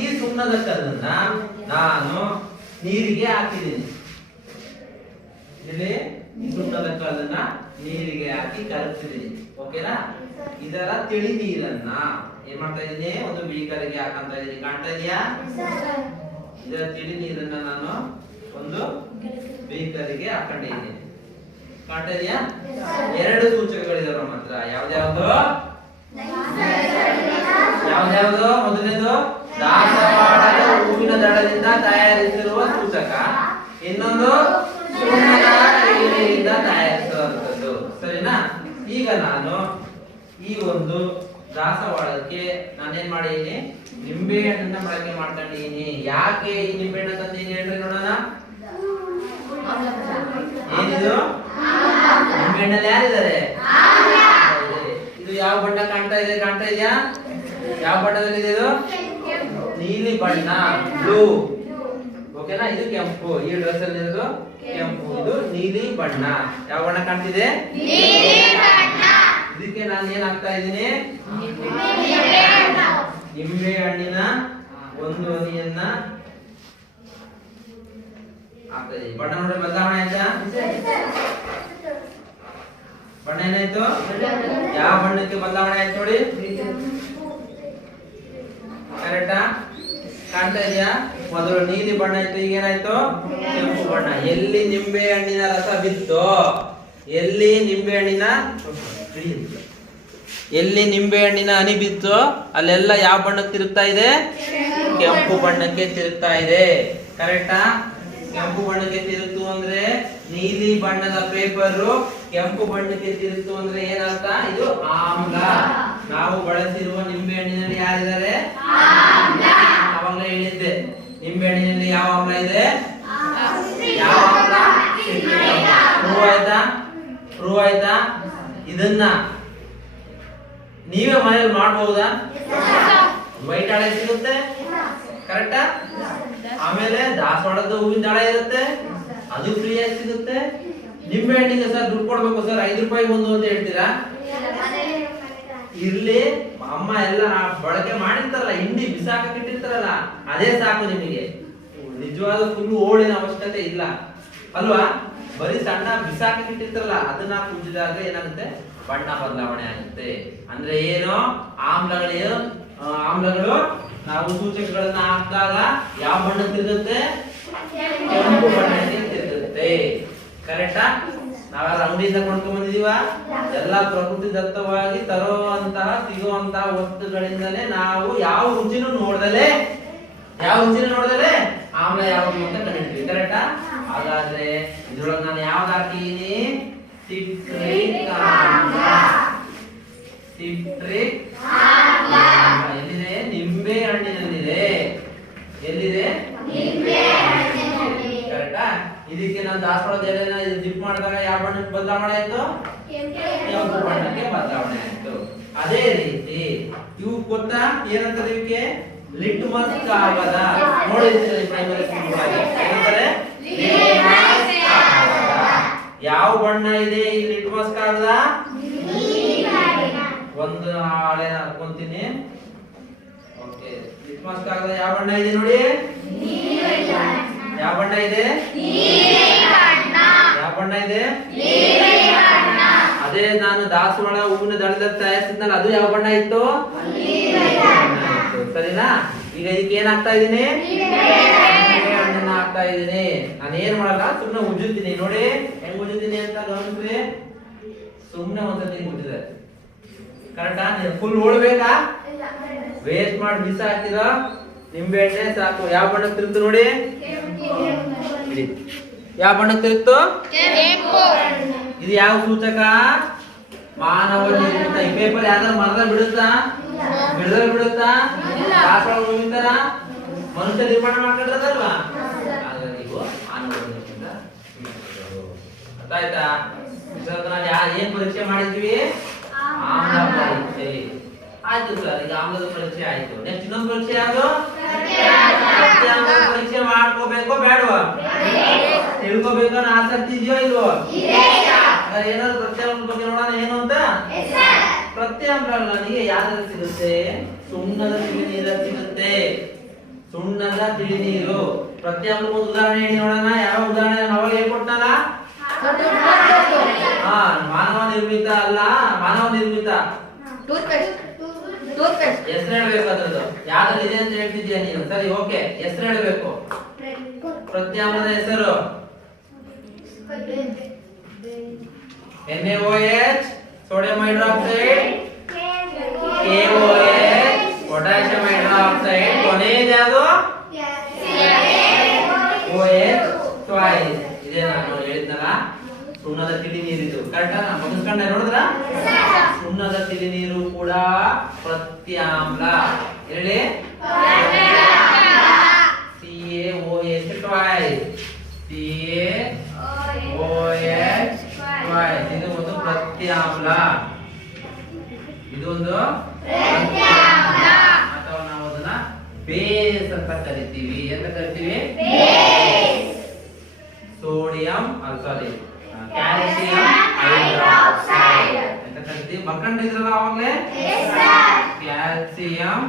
ಈ ಸುಣ್ಣದ ಕಲ್ಲನ್ನ ನಾನು ನೀರಿಗೆ ಹಾಕಿದ್ದೀನಿ. ಇಲ್ಲಿ ಈ ಸುಣ್ಣದ ಕಲ್ಲನ್ನ ನೀರಿಗೆ ಹಾಕಿ ಕರಗಿಸಿದ್ದೀನಿ. ಓಕೆನಾ? ಇದರ ತಿಳಿ ನೀರನ್ನ ಏನ್ ಮಾಡ್ತಾ ಇದ್ದೀನಿ? ಒಂದು ಬೀಕರಿಗೆ ಹಾಕಂತ ಇದ್ದೀನಿ. ಕಾಣ್ತಾ ಇದೆಯಾ? ಇದರ ತಿಳಿ ನೀರನ್ನ ನಾನು ಒಂದು ಬೀಕರಿಗೆ ಹಾಕೊಂಡಿದ್ದೀನಿ. ಕಾಣ್ತಾ ಇದೆಯಾ? ಎರಡು ಸೂಚಕಗಳಿದಾವೆ ನಮ್ಮ ಹತ್ರ. ಯಾವ್ದ್ಯಾವ್ದು? ಯಾವ್ದ್ಯಾವ್ದು? ಮೊದಲನೇದು ದಾಸವಾಳದ ಹೂವಿನ ದಳದಿಂದ ತಯಾರಿಸಿರುವ ಸೂಚಕ, ಇನ್ನೊಂದು ಸುಣ್ಣದ ನೀರಿನಿಂದ ತಯಾರಿಸುವಂತದ್ದು. ಸರಿನಾ? ಈಗ ನಾನು ಈ ಒಂದು ದಾಸವಾಳಕ್ಕೆ ನಾನೇನ್ ಮಾಡಿದೀನಿ? ನಿಂಬೆ ಹಣ್ಣನ್ನ ಬಳಕೆ ಮಾಡ್ಕೊಂಡಿದೀನಿ. ಯಾಕೆ ಈ ನಿಂಬೆ ಹಣ್ಣು ತಂದೀನಿ ಹೇಳ್ರಿ ನೋಡೋಣ. ಏನಿದು? ನಿಂಬೆ ಹಣ್ಣಲ್ಲಿ ಯಾರಿದ್ದಾರೆ? ಇದು ಯಾವ ಬಣ್ಣ ಕಾಣ್ತಾ ಇದೆ? ಕಾಣ್ತಾ ಇದೆಯಾ? ಯಾವ ಬಣ್ಣದಲ್ಲಿ ಇದೆ ಇದು? ನೀಲಿ ಬಣ್ಣ, ಬ್ಲೂ. ಓಕೆನಾ? ಇದು ಕೆಂಪು. ಈ ಡ್ರೆಸ್ ಅಲ್ಲಿ ಇರೋದು ಕೆಂಪು, ಇದು ನೀಲಿ ಬಣ್ಣ. ಯಾವ ಬಣ್ಣ ಕಾಣ್ತಿದೆ? ಇದಕ್ಕೆ ನಾನು ಏನ್ ಹಾಕ್ತಾ ಇದ್ದೀನಿ? ನಿಂಬೆ ಹಣ್ಣಿನ ಒಂದು ಹನಿಯನ್ನ ಹಾಕ್ತಾ ಇದ್ದೀನಿ. ಬಣ್ಣ ನೋಡಿ ಬದಲಾವಣೆ ಆಯ್ತಾ? ಬಣ್ಣ ಏನಾಯ್ತು? ಯಾವ ಬಣ್ಣಕ್ಕೆ ಬದಲಾವಣೆ ಆಯ್ತು ನೋಡಿ? ಕರೆಕ್ಟಾ? ಕಾಣ್ತಾ ಇದೆಯಾ? ಮೊದಲು ನೀಲಿ ಬಣ್ಣ ಇತ್ತು, ಈಗ ಏನಾಯ್ತು? ಕೆಂಪು ಬಣ್ಣ. ಎಲ್ಲಿ ನಿಂಬೆ ಹಣ್ಣಿನ ರಸ ಬಿತ್ತೋ, ಎಲ್ಲಿ ನಿಂಬೆ ಹಣ್ಣಿನ ಹನಿ ಬಿತ್ತೋ ಅಲ್ಲೆಲ್ಲ ಯಾವ ಬಣ್ಣಕ್ಕೆ ತಿರುಗ್ತಾ ಇದೆ? ಕೆಂಪು ಬಣ್ಣಕ್ಕೆ ತಿರುಗ್ತಾ ಇದೆ. ಕರೆಕ್ಟಾ? ಕೆಂಪು ಬಣ್ಣಕ್ಕೆ ತಿರುಗ್ತು ಅಂದ್ರೆ ನೀಲಿ ಬಣ್ಣದ ಪೇಪರ್ ಕೆಂಪು ಬಣ್ಣಕ್ಕೆ ತಿರುಗ್ತು ಅಂದ್ರೆ ಏನರ್ಥ? ಇದು ಆಮ್ಲ. ನಾವು ಬಳಸಿರುವ ನಿಂಬೆ ಹಣ್ಣಿನಲ್ಲಿ ಯಾರಿದ್ದಾರೆ? ಅವಾಗಲೇ ಹೇಳಿದ್ದೆ, ನಿಂಬೆ ಹಣ್ಣಿನಲ್ಲಿ ಯಾವ ಆಮ್ಲ ಇದೆ? ಯಾವ ಆಮ್ಲ? ಪ್ರೂವ್ ಆಯ್ತಾ? ಪ್ರೂವ್ ಆಯ್ತಾ? ಇದನ್ನ ನೀವೇ ಮನೇಲಿ ಮಾಡಬಹುದಾ? ವೈಟ್ ಹಾಳೆ ಸಿಗುತ್ತೆ. ಕರೆಕ್ಟಾ? ಆಮೇಲೆ ದಾಸವಾಳದ ಹೂವಿನ ದಳ ಇರುತ್ತೆ, ಅದು ಫ್ರೀ ಆಗಿ ಸಿಗುತ್ತೆ. ನಿಂಬೆ ಹಣ್ಣಿಗೆ ಸರ್ ದುಡ್ಡು ಕೊಡ್ಬೇಕು ಸರ್, 5 ರೂಪಾಯಿ ಒಂದು ಅಂತ ಹೇಳ್ತೀರಾ? ಇರ್ಲಿ, ಅಮ್ಮ ಎಲ್ಲ ಬಳಕೆ ಮಾಡಿರ್ತಾರಲ್ಲ, ಹಿಂಡಿ ಬಿಸಾಕಕ್ಕೆ ಇಟ್ಟಿರ್ತಾರಲ್ಲ, ಅದೇ ಸಾಕು ನಿಮಗೆ. ನಿಜವಾದ ಫುಲ್ ಓಡಿನ ಅವಶ್ಯಕತೆ ಇಲ್ಲ ಅಲ್ವಾ? ಬರೀ ಸಣ್ಣ ಬಿಸಾಕಕ್ಕೆ ಇಟ್ಟಿರ್ತಾರಲ್ಲ, ಅದನ್ನ ಕುಂಚಿದಾಗ ಏನಾಗುತ್ತೆ? ಬಣ್ಣ ಬದಲಾವಣೆ ಆಗುತ್ತೆ. ಅಂದ್ರೆ ಏನು? ಆಮ್ಲಗಳು ನಾವು ಸೂಚಕಗಳನ್ನ ಹಾಕಿದಾಗ ಯಾವ ಬಣ್ಣ ತಿರುಗುತ್ತೆ? ಕೆಂಪು ಬಣ್ಣಕ್ಕೆ ತಿರುಗುತ್ತೆ. ಕರೆಕ್ಟಾ? ನಾವೆಲ್ಲ ಅಂಗಡಿಯಿಂದ ಕೊಂಡ್ಕೊಂಡ್ ಬಂದಿದೀವ? ಎಲ್ಲ ಪ್ರಕೃತಿ ದತ್ತವಾಗಿ ತರುವಂತಹ ಸಿಗುವಂತಹ ವಸ್ತುಗಳಿಂದಲೇ ನಾವು ಯಾವ ರುಚಿನೂ ನೋಡ್ದಲೆ ಆಮ್ಲ ಯಾವುದು ಅಂತ ಕಂಡಿಡ್ತೀವಿ. ಕರೆಕ್ಟಾ? ಹಾಗಾದ್ರೆ ಇದ್ರೊಳಗೆ ನಾನು ಯಾವ್ದು ಹಾಕಿದೀನಿ? ಸಿಟ್ರಿಕ್ ಆಮ್ಲ. ಸಿಟ್ರಿಕ್ ಆಮ್ಲ ಎಲ್ಲಿದೆ? ನಿಂಬೆ ಹಣ್ಣಿನಲ್ಲಿದೆ. ಎಲ್ಲಿದೆ? ಕರೆಕ್ಟಾ? ಇದಕ್ಕೆ ನಾವು ದಾಸವಾಳದ ಎಲೆನ ಡಿಪ್ ಮಾಡಿದಾಗ ಯಾವ ಬಣ್ಣಕ್ಕೆ ಬದಲಾವಣೆ ಆಯ್ತು? ಕೆಂಪು ಬಣ್ಣಕ್ಕೆ ಬದಲಾವಣೆ ಆಯ್ತು. ಅದೇ ರೀತಿ ಇವು ಗೊತ್ತಾ ಏನಂತಾರೆ ಇವಕ್ಕೆ? ಲಿಟ್ಮಸ್ ಕಾಗದ ನೋಡಿರ್ತೀರಿ ಪ್ರೈಮರಿ ಸ್ಕೂಲ್ ಅಲ್ಲಿ ಏನಂತಾರೆ? ಲಿಟ್ಮಸ್ ಕಾಗದ. ಯಾವ ಬಣ್ಣ ಇದೆ ಈ ಲಿಟ್ಮಸ್ ಕಾಗದ? ಒಂದು ಹಾಳೆ ಹಾಕೊಂತೀನಿ. ಓಕೆ, ಲಿಟ್ಮಸ್ ಕಾಗದ ಯಾವ ಬಣ್ಣ ಇದೆ ನೋಡಿ? ಯಾವ ಬಣ್ಣ ಇದೆ? ಯಾವ ಬಣ್ಣ ಇದೆ? ಅದೇ ನಾನು ದಾಸವಾಳ ಹೂವಿನ ದಳದ ತಯಾರಿಸಿದ್ನಲ್ಲ, ಅದು ಯಾವ ಬಣ್ಣ ಇತ್ತು? ಸರಿನಾ? ಈಗ ಇದಕ್ಕೆ ಏನ್ ಹಾಕ್ತಾ ಇದೀನಿ? ಹಣ್ಣನ್ನ ಹಾಕ್ತಾ ಇದೀನಿ. ನಾನು ಏನ್ ಮಾಡಲ್ಲ, ಸುಮ್ನೆ ಉಜ್ಜುತ್ತೀನಿ. ನೋಡಿ ಹೆಂಗ್ ಉಜ್ಜುತ್ತೀನಿ ಅಂತ ಗಮನಿಸಿ. ಸುಮ್ನೆ ಒಂದ್ಸತಿ ಉಜ್ಜಿದೆ. ಕರೆಕ್ಟಾ? ನೀವು ಫುಲ್ ಓಡ್ಬೇಕಾ? ವೇಸ್ಟ್ ಮಾಡಿ ಬಿಸಿ ಹಾಕಿದ ನಿಂಬೆ ಎಣ್ಣೆ ಸಾಕು. ಯಾವ ಬಣ್ಣಕ್ಕೆ ತಿರುಗ್ತು ನೋಡಿ? ಯಾವ ಬಣ್ಣಕ್ಕೆ ತಿರುಗ್ತು? ಇದು ಯಾವ ಸೂಚಕ? ಮಾನವ ನಿರ್ಮಿತ. ಈ ಪೇಪರ್ ಯಾವ್ದಾದ್ರು ಮರದ ಬಿಡುತ್ತಾ? ಬಿಡುತ್ತಾ? ದಾಸವಾಳ ಹೂವಿನ ಮನುಷ್ಯ ನಿರ್ಮಾಣ ಮಾಡ್ಕೊಂಡ್ರದಲ್ವಾ? ಹಾಗಾಗಿ ಇವು ಮಾನವ ನಿರ್ಮಿತ. ಅರ್ಥ ಆಯ್ತಾ? ಏನ್ ಪರೀಕ್ಷೆ ಮಾಡಿದ್ವಿ? ಆಮ್ಲ ಪರೀಕ್ಷೆ ಆಯ್ತು ಸರ್. ಈಗ ಆಮ್ಲದ ಪರೀಕ್ಷೆ ಆಯ್ತು. ನೆಕ್ಸ್ಟ್ ಇನ್ನೊಂದು ಪರೀಕ್ಷೆ ಯಾವುದು? ಸತ್ಯಾಂಗ ಪರೀಕ್ಷೆ. ಮಾಡ್ಕೋಬೇಕೋ ಬೇಡವಾ? ತಿಳ್ಕೋಬೇಕು ಅನ್ನೋ ಆಸಕ್ತಿ ಇದೆಯೋ ಇಲ್ವೋ? ಏನಾದ್ರು ಪ್ರತ್ಯಾಮ್ಲದ ಬಗ್ಗೆ ನೋಡೋಣ ಏನು ಅಂತ. ಪ್ರತ್ಯಾಮ್ಲಗಳಿಗೆ ಯಾವ್ದ್ರಲ್ಲಿ ಸಿಗುತ್ತೆ? ಸುಣ್ಣದ ತಿಳಿನೀರಲ್ಲಿ ಸಿಗುತ್ತೆ. ಸುಣ್ಣದ ತಿಳಿನೀರು. ಪ್ರತ್ಯಾಮ್ಲ ಒಂದು ಉದಾಹರಣೆ ಹೇಳಿ ನೋಡೋಣ. ಯಾವ ಉದಾಹರಣೆ ಅವಾಗ ಹೇಳ್ಕೊಟ್ನಲ್ಲ? ಮಾನವ ನಿರ್ಮಿತ ಅಲ್ಲ, ಮಾನವ ನಿರ್ಮಿತ. ಹೆಸರು ಹೇಳ್ಬೇಕು. ಅದ್ರದ್ದು ಯಾವ್ದ್ರಲ್ಲಿ ಇದೆ ಅಂತ ಹೇಳ್ತಿದ್ಯಾ ನೀನು? ಸರಿ, ಓಕೆ, ಹೆಸರು ಹೇಳ್ಬೇಕು. ಪ್ರತ್ಯಾಮ್ಲದ ಹೆಸರು NaOH, sodium hydroxide, KOH, potassium hydroxide, ಕೊನೆಯದು ಯಾವುದು? OH twice. ಇದೇ ನಾನು ಹೇಳಿದ್ನಲ್ಲ, ಸುಣ್ಣದ ತಿಳಿ ನೀರಿದು. ಕರೆಕ್ಟಾ? ಮುಗಿಸ್ಕೊಂಡೆ ನೋಡಿದ್ರ? ಸುಣ್ಣದ ತಿಳಿ ನೀರು ಕೂಡ ಪ್ರತ್ಯಾಮ್ಲ. ಹೇಳಿ, CaOH ಟ್ವೈಸ್. CaOH twice. ಇದು ಒಂದು ಪ್ರತ್ಯಾಮ್ಲ. ಇದು ಒಂದು ಅಥವಾ ನಾವು ಅದನ್ನ ಬೇಸ್ ಅಂತ ಕರಿತೀವಿ. ಅಂತ ಕರಿತೀವಿ ಸೋಡಿಯಂ ಸಾರಿ ಕ್ಯಾಲ್ಸಿಯಂ ಹೈಡ್ರಾಕ್ಸೈಡ್ ಅಂತ ಕರಿತೀವಿ. ಬರ್ಕೊಂಡಿದ್ರಲ್ಲ ಅವಾಗಲೇ? Calcium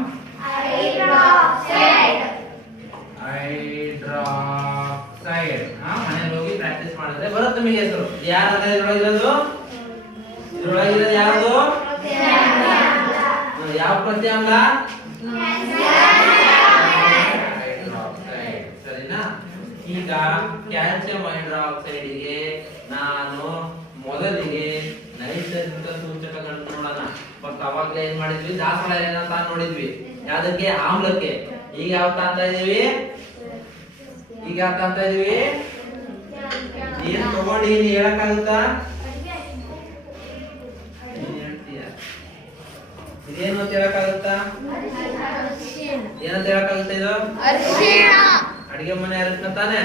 hydroxide. ಮನೆಯಲ್ಲಿ ಹೋಗಿ ಪ್ರಾಕ್ಟೀಸ್ ಮಾಡಿದ್ರೆ ಬರುತ್ತೆ ನಿಮಗೆ ಹೆಸರು. ಯಾರು ಇದ್ರೊಳಗಿರೋದು? ಇದ್ರೊಳಗಿರೋದು ಯಾವುದು? ಯಾವ ಪ್ರತ್ಯಾಮ್ಲ? ಹೈಡ್ರಾಕ್ಸೈಡ್. ಸರಿನಾ? ಈಗ ಕ್ಯಾಲ್ಸಿಯಂ ಹೈಡ್ರಾಕ್ಸೈಡ್ ಗೆ ನಾನು ಮೊದಲಿಗೆ ನೈಸರ್ಗಿಕ ಸೂಚಕಗಳನ್ನು ನೋಡೋಣ. ಫಸ್ಟ್ ಅವಾಗಲೇ ಏನ್ ಮಾಡಿದ್ವಿ? ದಾಸವಾಳ ಎಲೆನ ಅಂತ ನೋಡಿದ್ವಿ. ಯಾವ್ದಕ್ಕೆ? ಆಮ್ಲಕ್ಕೆ. ಈಗ ಯಾವ ತಾಂತ ಇದೀವಿ? ಏನ್ ತಗೊಂಡು ಏನ್ ಹೇಳಕ್ಕಾಗುತ್ತಾ? ಇದೇನು ಅಂತ ಹೇಳಕ್ಕಾಗುತ್ತಾ? ಏನಂತ ಹೇಳಕ್ಕಾಗುತ್ತೆ? ಇದು ಅಡಿಗೆ ಮನೆ ಅರಿಶಿನ ತಾನೆ?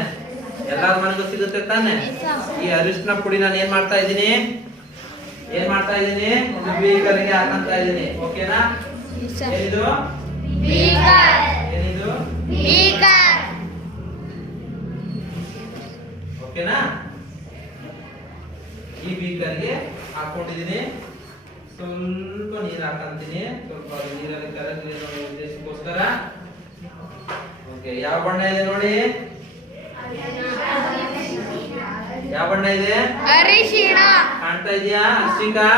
ಎಲ್ಲಾರ ಮನೆಗೂ ಸಿಗುತ್ತೆ ತಾನೆ? ಈ ಅರಿಶಿನ ಪುಡಿ ನಾನು ಏನ್ ಮಾಡ್ತಾ ಇದ್ದೀನಿ? ಒಂದು ಬೀಕರ್ಗೆ ಹಾಕಂತ ಇದ್ದೀನಿ. ಓಕೆನಾ? ಏನಿದು? ಓಕೆನಾ? ಈ ಬೀಕರ್ಗೆ ಹಾಕೊಂಡಿದ್ದೀನಿ. ಸ್ವಲ್ಪ ನೀರು ಹಾಕಂತೀನಿ. ಸ್ವಲ್ಪ ನೀರಲ್ಲಿ ಕರಗಲಿ ಅನ್ನೋ ಉದ್ದೇಶಕ್ಕೋಸ್ಕರ. ಓಕೆ, ಯಾವ ಬಣ್ಣ ಇದೆ ನೋಡಿ? ಯಾವ ಬಣ್ಣ ಇದೆ? ಅರಿಶಿಣ. ಕಾಣ್ತಾ ಇದೆಯಾ? ಅರ್ಶಿಕಾ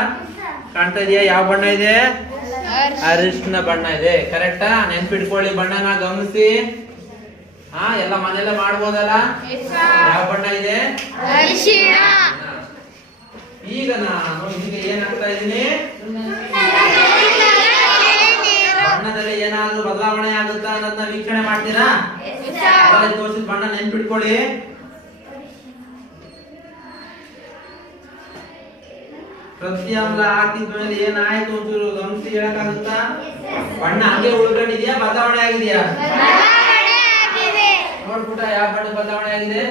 ಕಾಣ್ತಾ ಇದೆಯಾ? ಯಾವ ಬಣ್ಣ ಇದೆ? ಅರಿಶಿನ ಬಣ್ಣ ಇದೆ. ಕರೆಕ್ಟಾ? ನೆನ್ಪಿಟ್ಕೊಳ್ಳಿ, ಬಣ್ಣನ ಗಮನಿಸಿ. ಎಲ್ಲ ಮನೆಯಲ್ಲ ಮಾಡ್ಬೋದಲ್ಲ? ಯಾವ ಬಣ್ಣ ಇದೆ? ಅರಿಶಿಣ. ಈಗ ನಾನು ಇದಕ್ಕೆ ಏನ್ ಹಾಕ್ತಾ ಇದ್ದೀನಿ? ಬಣ್ಣದಲ್ಲಿ ಏನಾದ್ರೂ ಬದಲಾವಣೆ ಆಗುತ್ತಾ ಅನ್ನೋದನ್ನ ವೀಕ್ಷಣೆ ಮಾಡ್ತೀರಾ? ತೋರಿಸಿದ ಬಣ್ಣ ನೆನ್ಪಿಟ್ಕೊಳ್ಳಿ. ಪ್ರತ್ಯಾಮ್ಲ ಹಾಕಿದ ಮೇಲೆ ಏನಾಯ್ತು ಒಂಚೂರು ಗಮನಿಸಿ ಹೇಳಕ್ಕಾಗುತ್ತಾ? ಬಣ್ಣ ಹಂಗೆ ಉಳ್ಕೊಂಡಿದ್ಯಾ? ಬದಲಾವಣೆ ಆಗಿದೆಯಾ? ನೋಡ್ಬಿಟ್ಟ ಯಾವ ಬಣ್ಣಕ್ಕೆ ಬದಲಾವಣೆ ಆಗಿದೆ?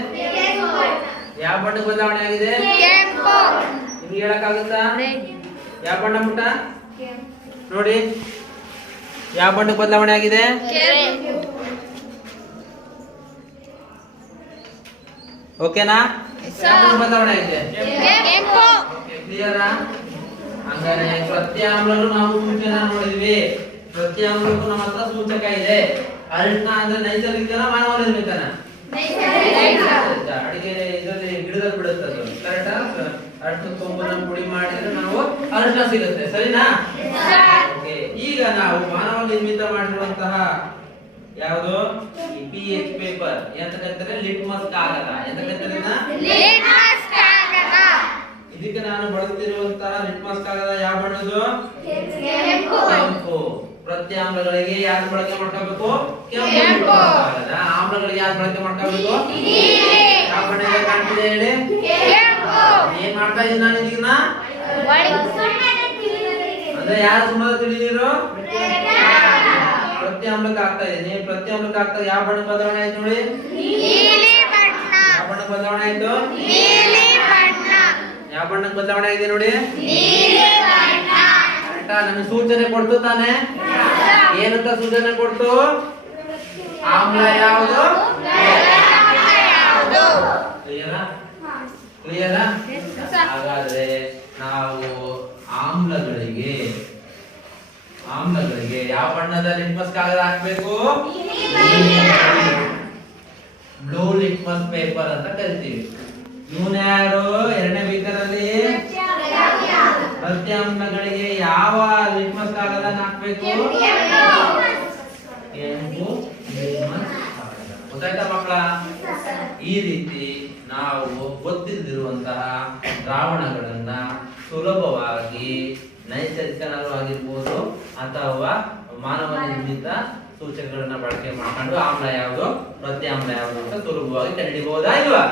ಯಾವ ಬಣ್ಣಕ್ಕೆ ಬದಲಾವಣೆ ಆಗಿದೆ? ನಿಮ್ಗೆ ಹೇಳಕ್ಕಾಗುತ್ತಾ? ಯಾವ ಬಣ್ಣ ಪುಟ್ಟ ನೋಡಿ, ಯಾವ ಬಣ್ಣಕ್ಕೆ ಬದಲಾವಣೆ ಆಗಿದೆ? ಓಕೆನಾ? ಯಾವ ಬಣ್ಣಕ್ಕೆ ಬದಲಾವಣೆ ಆಗಿದೆ? ಕ್ಲಿಯರಾ? ಹಂಗಾರೆ ಪ್ರತ್ಯಾಮ್ಲಗಳು ನಾವು ಸೂಚಕ ನೋಡಿದ್ವಿ. ಪ್ರತ್ಯಾಮ್ಲಕ್ಕೂ ನಮ್ಮ ಹತ್ರ ಸೂಚಕ ಇದೆ. ಅರಿಶಿನ ಅಂದ್ರೆ ನೈಸರ್ಗಿಕನ ಮಾನವ ನಿರ್ಮಿತನ? ಅಡಿಗೆ ಇದರಲ್ಲಿ ಗಿಡದಲ್ಲಿ ಬಿಡುತ್ತದೆ, ಕರೆಕ್ಟಾ? ಅರಿಶಿನ ಕೊಂಬನ್ನ ಪುಡಿ ಮಾಡಿದ್ರೆ ನಾವು ಅರಿಶಿನ ಸಿಗುತ್ತೆ, ಸರಿನಾ? ಓಕೆ, ಈಗ ನಾವು ಮಾನವ ನಿರ್ಮಿತ ಮಾಡಿರುವಂತಹ ಯಾವುದು ಈ pH ಪೇಪರ್ ಎಂತ ಕರೀತಾರೆ? ಲಿಟ್ಮಸ್ ಕಾಗದ. ಎಂತ ಕರೀತಾರೆ? ಇದಕ್ಕೆ ನಾನು ಬಳಸುತ್ತಿರುವಂತಹ ಲಿಟ್ಮಸ್ ಕಾಗದ ಯಾವ ಬಣ್ಣದ್ದು? ಕೆಂಪು. ಪ್ರತ್ಯಾಮ್ಲಗಳಿಗೆ ಯಾರು ಬಳಕೆ ಮಾಡ್ಕೋಬೇಕು? ಕೆಂಪು ಕಾಗದ. ಆಮ್ಲಗಳಿಗೆ ಯಾರು ಬಳಕೆ ಮಾಡ್ಕೋಬೇಕು? ಯಾವ ಬಣ್ಣ ಕಾಣ್ತಿದೆ ಹೇಳಿ? ಏನ್ ಮಾಡ್ತಾ ಇದ್ದೀನಿ ನಾನು ಇದನ್ನ? ಅಂದ್ರೆ ಯಾರು ಸುಮ್ಮನೆ ತಿಳಿ ನೀರು ಪ್ರತ್ಯಾಮ್ಲಕ್ಕೆ ಹಾಕ್ತಾ ಇದೀನಿ. ಪ್ರತ್ಯಾಮ್ಲಕ್ಕೆ ಹಾಕ್ತಾ ಯಾವ ಬಣ್ಣ ಬದಲಾವಣೆ ಆಯ್ತು ನೋಡಿ? ಯಾವ ಬಣ್ಣ ಬದಲಾವಣೆ ಆಯ್ತು? ಯಾವ ಬಣ್ಣಕ್ಕೆ ಬದಲಾವಣೆ ಆಗಿದೆ ನೋಡಿ? ನಮಗೆ ಸೂಚನೆ ಕೊಡ್ತು ತಾನೆ? ಏನಂತ ಸೂಚನೆ ಕೊಡ್ತು? ಆಮ್ಲ ಯಾವುದು? ಕ್ಲಿಯರಾ? ಕ್ಲಿಯರಾ? ಹಾಗಾದ್ರೆ ನಾವು ಆಮ್ಲಗಳಿಗೆ ಯಾವ ಬಣ್ಣದ ಲಿಟ್ಮಸ್ ಕಾಗದ ಹಾಕ್ಬೇಕು? ಬ್ಲೂ ಲಿಟ್ಮಸ್ ಪೇಪರ್ ಅಂತ ಕರಿತೀವಿ. ಇವನು ಯಾರು? ಎರಡನೇ ಬೀಕರಲ್ಲಿ ಪ್ರತ್ಯಾಮ್ಲಗಳಿಗೆ ಯಾವ ಲಿಟ್ಮಸ್ ಕಾಗದ ಹಾಕ್ಬೇಕು? ಕೆಂಪು ಲಿಟ್ಮಸ್ ಕಾಗದ. ಗೊತ್ತಾಯ್ತಾ ಮಕ್ಕಳ? ಈ ರೀತಿ ನಾವು ಗೊತ್ತಿದ್ದಿರುವಂತಹ ದ್ರಾವಣಗಳನ್ನ ಸುಲಭವಾಗಿ ನೈಸರ್ಗಿಕವಾಗಿರ್ಬೋದು ಅಥವಾ ಮಾನವ ನಿರ್ಮಿತ ಸೂಚಕಗಳನ್ನ ಬಳಕೆ ಮಾಡಿಕೊಂಡು ಆಮ್ಲ ಯಾವುದು ಪ್ರತ್ಯಾಮ್ಲ ಯಾವುದು ಅಂತ ಸುಲಭವಾಗಿ ಕಂಡುಹಿಡಿಯಬಹುದಾ ಇಲ್ವಾ?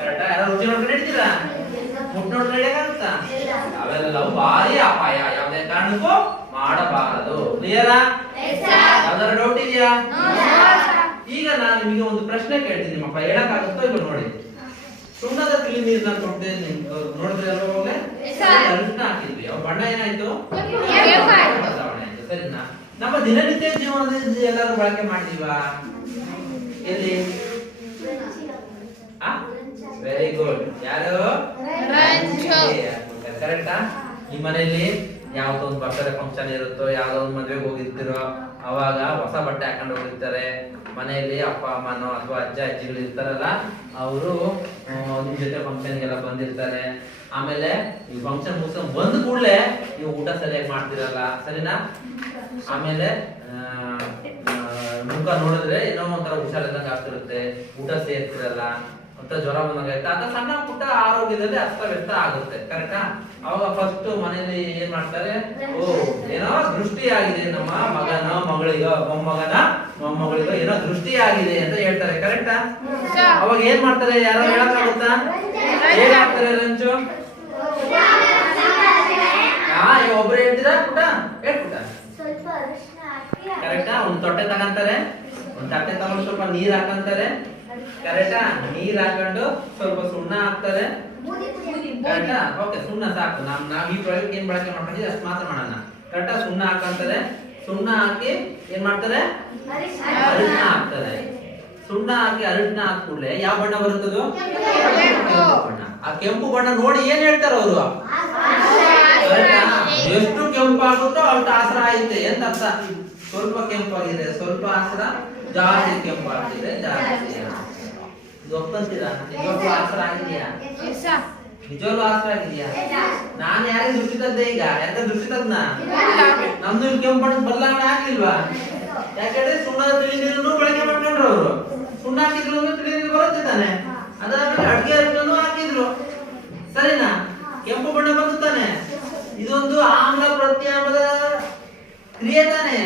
ಕರೆಕ್ಟಾ? ಯಾರು ರುಚಿ ನೋಡ್ಕೊಂಡು ಹಿಡಿತೀರಾ? ಮುಟ್ಟು ನೋಡ್ಕೊಂಡು ಹಿಡಿಯಕ್ಕಾಗುತ್ತಾ? ಅವೆಲ್ಲವೂ ಭಾರಿ ಅಪಾಯ, ಯಾವುದೇ ಕಾರಣಕ್ಕೂ ಮಾಡಬಾರದು. ಕ್ಲಿಯರಾ? ಯಾವ್ದಾರ ಡೌಟ್ ಇದೆಯಾ? ಈಗ ನಾನು ನಿಮಗೆ ಒಂದು ಪ್ರಶ್ನೆ ಕೇಳ್ತೀನಿ ಮಕ್ಕಳ, ಹೇಳಕ್ಕಾಗುತ್ತೋ ಇಲ್ವೋ ನೋಡಿ. ಸುಣ್ಣದ ತಿಳಿ ನೀರನ್ನ ಕೊಟ್ಟೆ ನೋಡಿದ್ರೆ ಅಲ್ವಾಗಲೇ ಅರಿಶಿನ ಹಾಕಿದ್ವಿ, ಅವ ಬಣ್ಣ ಏನಾಯ್ತು? ಬದಲಾವಣೆ ಆಯ್ತು, ಸರಿನಾ? ನಮ್ಮ ದಿನನಿತ್ಯ ಜೀವನದಲ್ಲಿ ಎಲ್ಲರೂ ಬಳಕೆ ಮಾಡ್ತೀವಾ? ಎಲ್ಲಿ? Very good. ಯಾರು? ಕರೆಕ್ಟಾ? ನಿಮ್ಮ ಮನೆಯಲ್ಲಿ ಯಾವ್ದೋ ಒಂದು ಬರ್ತ್ಡೇ ಫಂಕ್ಷನ್ ಇರುತ್ತೋ, ಯಾವ್ದೋ ಒಂದು ಮದ್ವೆಗೆ ಹೋಗಿರ್ತೀರೋ, ಅವಾಗ ಹೊಸ ಬಟ್ಟೆ ಹಾಕೊಂಡು ಹೋಗಿರ್ತಾರೆ. ಮನೆಯಲ್ಲಿ ಅಪ್ಪ ಅಮ್ಮನೋ ಅಥವಾ ಅಜ್ಜ ಅಜ್ಜಿಗಳು ಇರ್ತಾರಲ್ಲ, ಅವರು ನಿಮ್ ಜೊತೆ ಫಂಕ್ಷನ್ಗೆಲ್ಲ ಬಂದಿರ್ತಾರೆ. ಆಮೇಲೆ ಈ ಫಂಕ್ಷನ್ ಮುಗಿಸ್ಕೊಂಡು ಬಂದ ಕೂಡಲೇ ನೀವು ಊಟ ಸರಿಯಾಗಿ ಮಾಡ್ತಿರಲ್ಲ, ಸರಿನಾ? ಆಮೇಲೆ ಮುಖ ನೋಡಿದ್ರೆ ಏನೋ ಒಂಥರ ಹುಷಾರಿದ್ದಂಗೆ ಆಗ್ತಿರುತ್ತೆ, ಊಟ ಸೇರ್ತಿರಲ್ಲ, ಒಂಥರ ಜ್ವರ ಬಂದಂಗೆ ಆಯ್ತಾ, ಅಥವಾ ಸಣ್ಣ ಪುಟ್ಟ ಆರೋಗ್ಯದಲ್ಲಿ ಅಸ್ತವ್ಯಸ್ತ ಆಗುತ್ತೆ, ಕರೆಕ್ಟಾ? ಅವಾಗ ಫಸ್ಟ್ ಮನೆಯಲ್ಲಿ ಏನ್ ಮಾಡ್ತಾರೆ? ಓ, ಏನೋ ದೃಷ್ಟಿ ಆಗಿದೆ ನಮ್ಮ ಮಗನ ಮಗಳಿಗೋ ಮೊಮ್ಮಗಳಿಗೋ ಏನೋ ದೃಷ್ಟಿ ಆಗಿದೆ ಅಂತ ಹೇಳ್ತಾರೆ, ಕರೆಕ್ಟಾ? ಅವಾಗ ಏನ್ ಮಾಡ್ತಾರೆ? ಯಾರೋ ಹೇಳಕ್ಕಾಗುತ್ತಾ? ಹೇಗಾಗ್ತಾರೆ ರಂಚು? ಒಬ್ರು ಹೇಳ್ತೀರಾ ಪುಟ? ಹೇಳ್ಪುಟ. ಕರೆಕ್ಟಾ? ಒಂದ್ ತೊಟ್ಟೆ ತಗಂತಾರೆ, ಒಂದ್ ತಟ್ಟೆ ತಗೊಂಡು ಸ್ವಲ್ಪ ನೀರ್ ಹಾಕಂತಾರೆ, ಕರೆಕ್ಟಾ? ನೀರ್ ಹಾಕೊಂಡು ಸ್ವಲ್ಪ ಸುಣ್ಣ ಹಾಕ್ತಾರೆ, ಕರೆಕ್ಟಾ? ಓಕೆ, ಸುಣ್ಣ ಸಾಕು. ನಾವ್ ಈ ಪ್ರಯೋಗಕ್ಕೆ ಏನ್ ಬಳಕೆ ಮಾಡ್ಕೊಂಡಿದ್ವಿ ಅಷ್ಟು ಮಾತ್ರ ಮಾಡೋಣ, ಕರೆಕ್ಟಾ? ಸುಣ್ಣ ಹಾಕಂತಾರೆ, ಸುಣ್ಣ ಹಾಕಿ ಏನ್ ಮಾಡ್ತಾರೆ? ಅರಿಶಿನ ಹಾಕ್ತಾರೆ. ಸುಣ್ಣ ಹಾಕಿ ಅರಿಶಿನ ಹಾಕಿ ಕೂಡಲೇ ಯಾವ ಬಣ್ಣ ಬರುತ್ತದು? ಬಣ್ಣ. ಆ ಕೆಂಪು ಬಣ್ಣ ನೋಡಿ ಏನ್ ಹೇಳ್ತಾರ ಅವರು? ಎಷ್ಟು ಕೆಂಪಾಗುತ್ತೋ ಅಷ್ಟು ಆಸರ ಆಯ್ತೆ ಎಂತ ಅರ್ಥ? ಸ್ವಲ್ಪ ಕೆಂಪಾಗಿದೆ, ಸ್ವಲ್ಪ ಆಸರ, ಜಾಸ್ತಿ ಕೆಂಪಾಗಿದೆ, ಜಾಸ್ತಿ ಒಪ್ಪಂತೀರಾ? ನಿಜವಾಗ್ಲೂ ಆಸರ ಆಗಿದೆಯಾ? ನಿಜವಾಗ್ಲೂ ಆಸರ ಆಗಿದೆಯಾ? ನಾನು ಯಾರಿಗೆ ದೃಷ್ಟಿ ತದ್ದೆ? ಈಗ ಯಾಕ ದೃಷ್ಟಿ ತದ್ನ? ನಮ್ದು ಕೆಂಪು ಬಣ್ಣದ ಬದಲಾವಣೆ ಆಗ್ಲಿಲ್ವಾ? ಯಾಕಂದ್ರೆ ಸುಣ್ಣದ ತಿಳಿ ನೀರನ್ನು ಬಳಕೆ ಮಾಡ್ಕೊಂಡ್ರು ಅವರು. ಸುಣ್ಣ ಹಾಕಿದ್ರು ಅಂದ್ರೆ ತಿಳಿ ನೀರು ಬರುತ್ತೆ ತಾನೆ. ಅದಾದ್ಮೇಲೆ ಅಡ್ಗೆ ಅರಿಶಿನೂ ಹಾಕಿದ್ರು, ಸರಿನಾ? ಕೆಂಪು ಬಣ್ಣ ಬಂದು ತಾನೆ. ಇದೊಂದು ಆಮ್ಲ ಪ್ರತ್ಯಾಮ್ಲದ ಕ್ರಿಯೆ ತಾನೆ.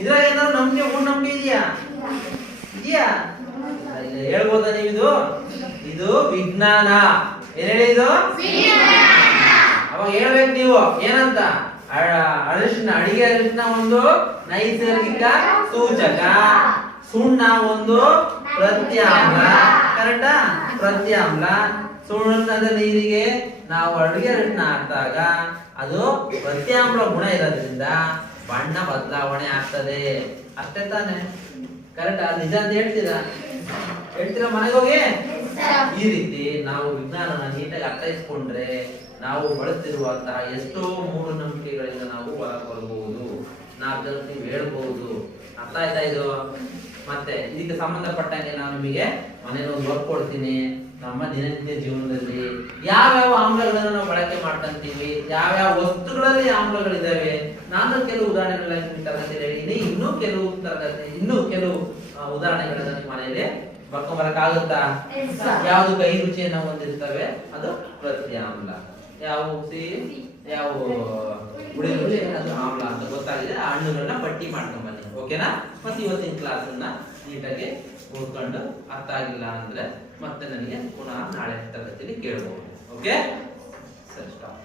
ಇದ್ರಾಗ ಏನಾದ್ರು ನಂಬಿಕೆ ಮೂಢನಂಬಿಕೆ ಇದೆಯಾ? ಹೇಳ್ಬೋದಾ ನೀವು? ಇದು ವಿಜ್ಞಾನ. ಏನ್ ಹೇಳಿ? ಇದು ಅವಾಗ ಹೇಳ್ಬೇಕು ನೀವು ಏನಂತ? ಅರಿಶಿನ, ಅಡಿಗೆ ಅರಿಶಿನ ಒಂದು ನೈಸರ್ಗಿಕ ಸೂಚಕ. ಸುಣ್ಣ ಒಂದು ಪ್ರತ್ಯಾಮ್ಲ, ಕರೆಕ್ಟಾ? ಪ್ರತ್ಯಾಮ್ಲ. ಸುಣ್ಣದ ನೀರಿಗೆ ನಾವು ಅಡುಗೆ ಹಿಟ್ಟನ್ನ ಹಾಕಿದಾಗ ಅದು ಪ್ರತ್ಯಾಮ್ಲ ಗುಣ ಇರೋದ್ರಿಂದ ಬಣ್ಣ ಬದಲಾವಣೆ ಆಗ್ತದೆ. ಅಷ್ಟೇ ತಾನೆ? ಕರೆಕ್ಟಾ? ನಿಜ ಅಂತ ಹೇಳ್ತೀರಾ ಮನೆಗೆ ಹೋಗಿ? ಈ ರೀತಿ ನಾವು ವಿಜ್ಞಾನನ ನೀಟಾಗಿ ಅರ್ಥೈಸ್ಕೊಂಡ್ರೆ ನಾವು ಬಳಸ್ತಿರುವಂತಹ ಎಷ್ಟೋ ಮೂಢನಂಬಿಕೆಗಳಿಂದ ನಾವು ಹೊರಗೆ ಬರಬಹುದು, ನಾಲ್ಕು ಜನರಿಗೆ ಹೇಳ್ಬಹುದು. ಅರ್ಥ ಆಯ್ತಾ ಇದು? ಮತ್ತೆ ಇದಕ್ಕೆ ಸಂಬಂಧಪಟ್ಟಂಗೆ ನಾನು ನಿಮಗೆ ಮನೇಲಿ ಒಂದು ವರ್ಕ್ ಕೊಡ್ತೀನಿ. ನಮ್ಮ ದಿನನಿತ್ಯ ಜೀವನದಲ್ಲಿ ಯಾವ್ಯಾವ ಆಮ್ಲಗಳನ್ನು ನಾವು ಬಳಕೆ ಮಾಡ್ಕೊಂತೀವಿ, ಯಾವ್ಯಾವ ವಸ್ತುಗಳಲ್ಲಿ ಆಮ್ಲಗಳಿದಾವೆ, ನಾನು ಕೆಲವು ಉದಾಹರಣೆಗಳನ್ನ ತರಗತಿಯಲ್ಲಿ ಹೇಳಿದ್ದೀನಿ. ಇನ್ನೂ ಕೆಲವು ಉದಾಹರಣೆಗಳನ್ನ ನಿಮ್ಮ ಮನೆಯಲ್ಲಿ ಬರ್ಕೊಂಬರಕ್ಕಾಗುತ್ತಾ? ಯಾವ್ದು ಕೈ ರುಚಿಯನ್ನ ಹೊಂದಿರ್ತವೆ ಅದು ಪ್ರತ್ಯಾಮ್ಲ, ಯಾವ ಸಿಹಿ ಯಾವ ಹುಳಿ ರುಚಿ ಅದು ಆಮ್ಲ ಅಂತ ಗೊತ್ತಾಗಿದೆ. ಆ ಹಣ್ಣುಗಳನ್ನ ಪಟ್ಟಿ ಮಾಡ್ಕೊಂಡ್ ಬನ್ನಿ, ಓಕೆನಾ? ಮತ್ತೆ ಇವತ್ತಿನ ಕ್ಲಾಸ್ ಅನ್ನ ನೀಟಾಗಿ ಓದ್ಕೊಂಡು ಅರ್ಥ ಆಗಿಲ್ಲ ಅಂದ್ರೆ ಮತ್ತೆ ನನಗೆ ಪುನಃ ನಾಳೆ ತರಗತಿಯಲ್ಲಿ ಕೇಳಬಹುದು. ಓಕೆ, ಸರಿ, ಸ್ಟಾಪ್.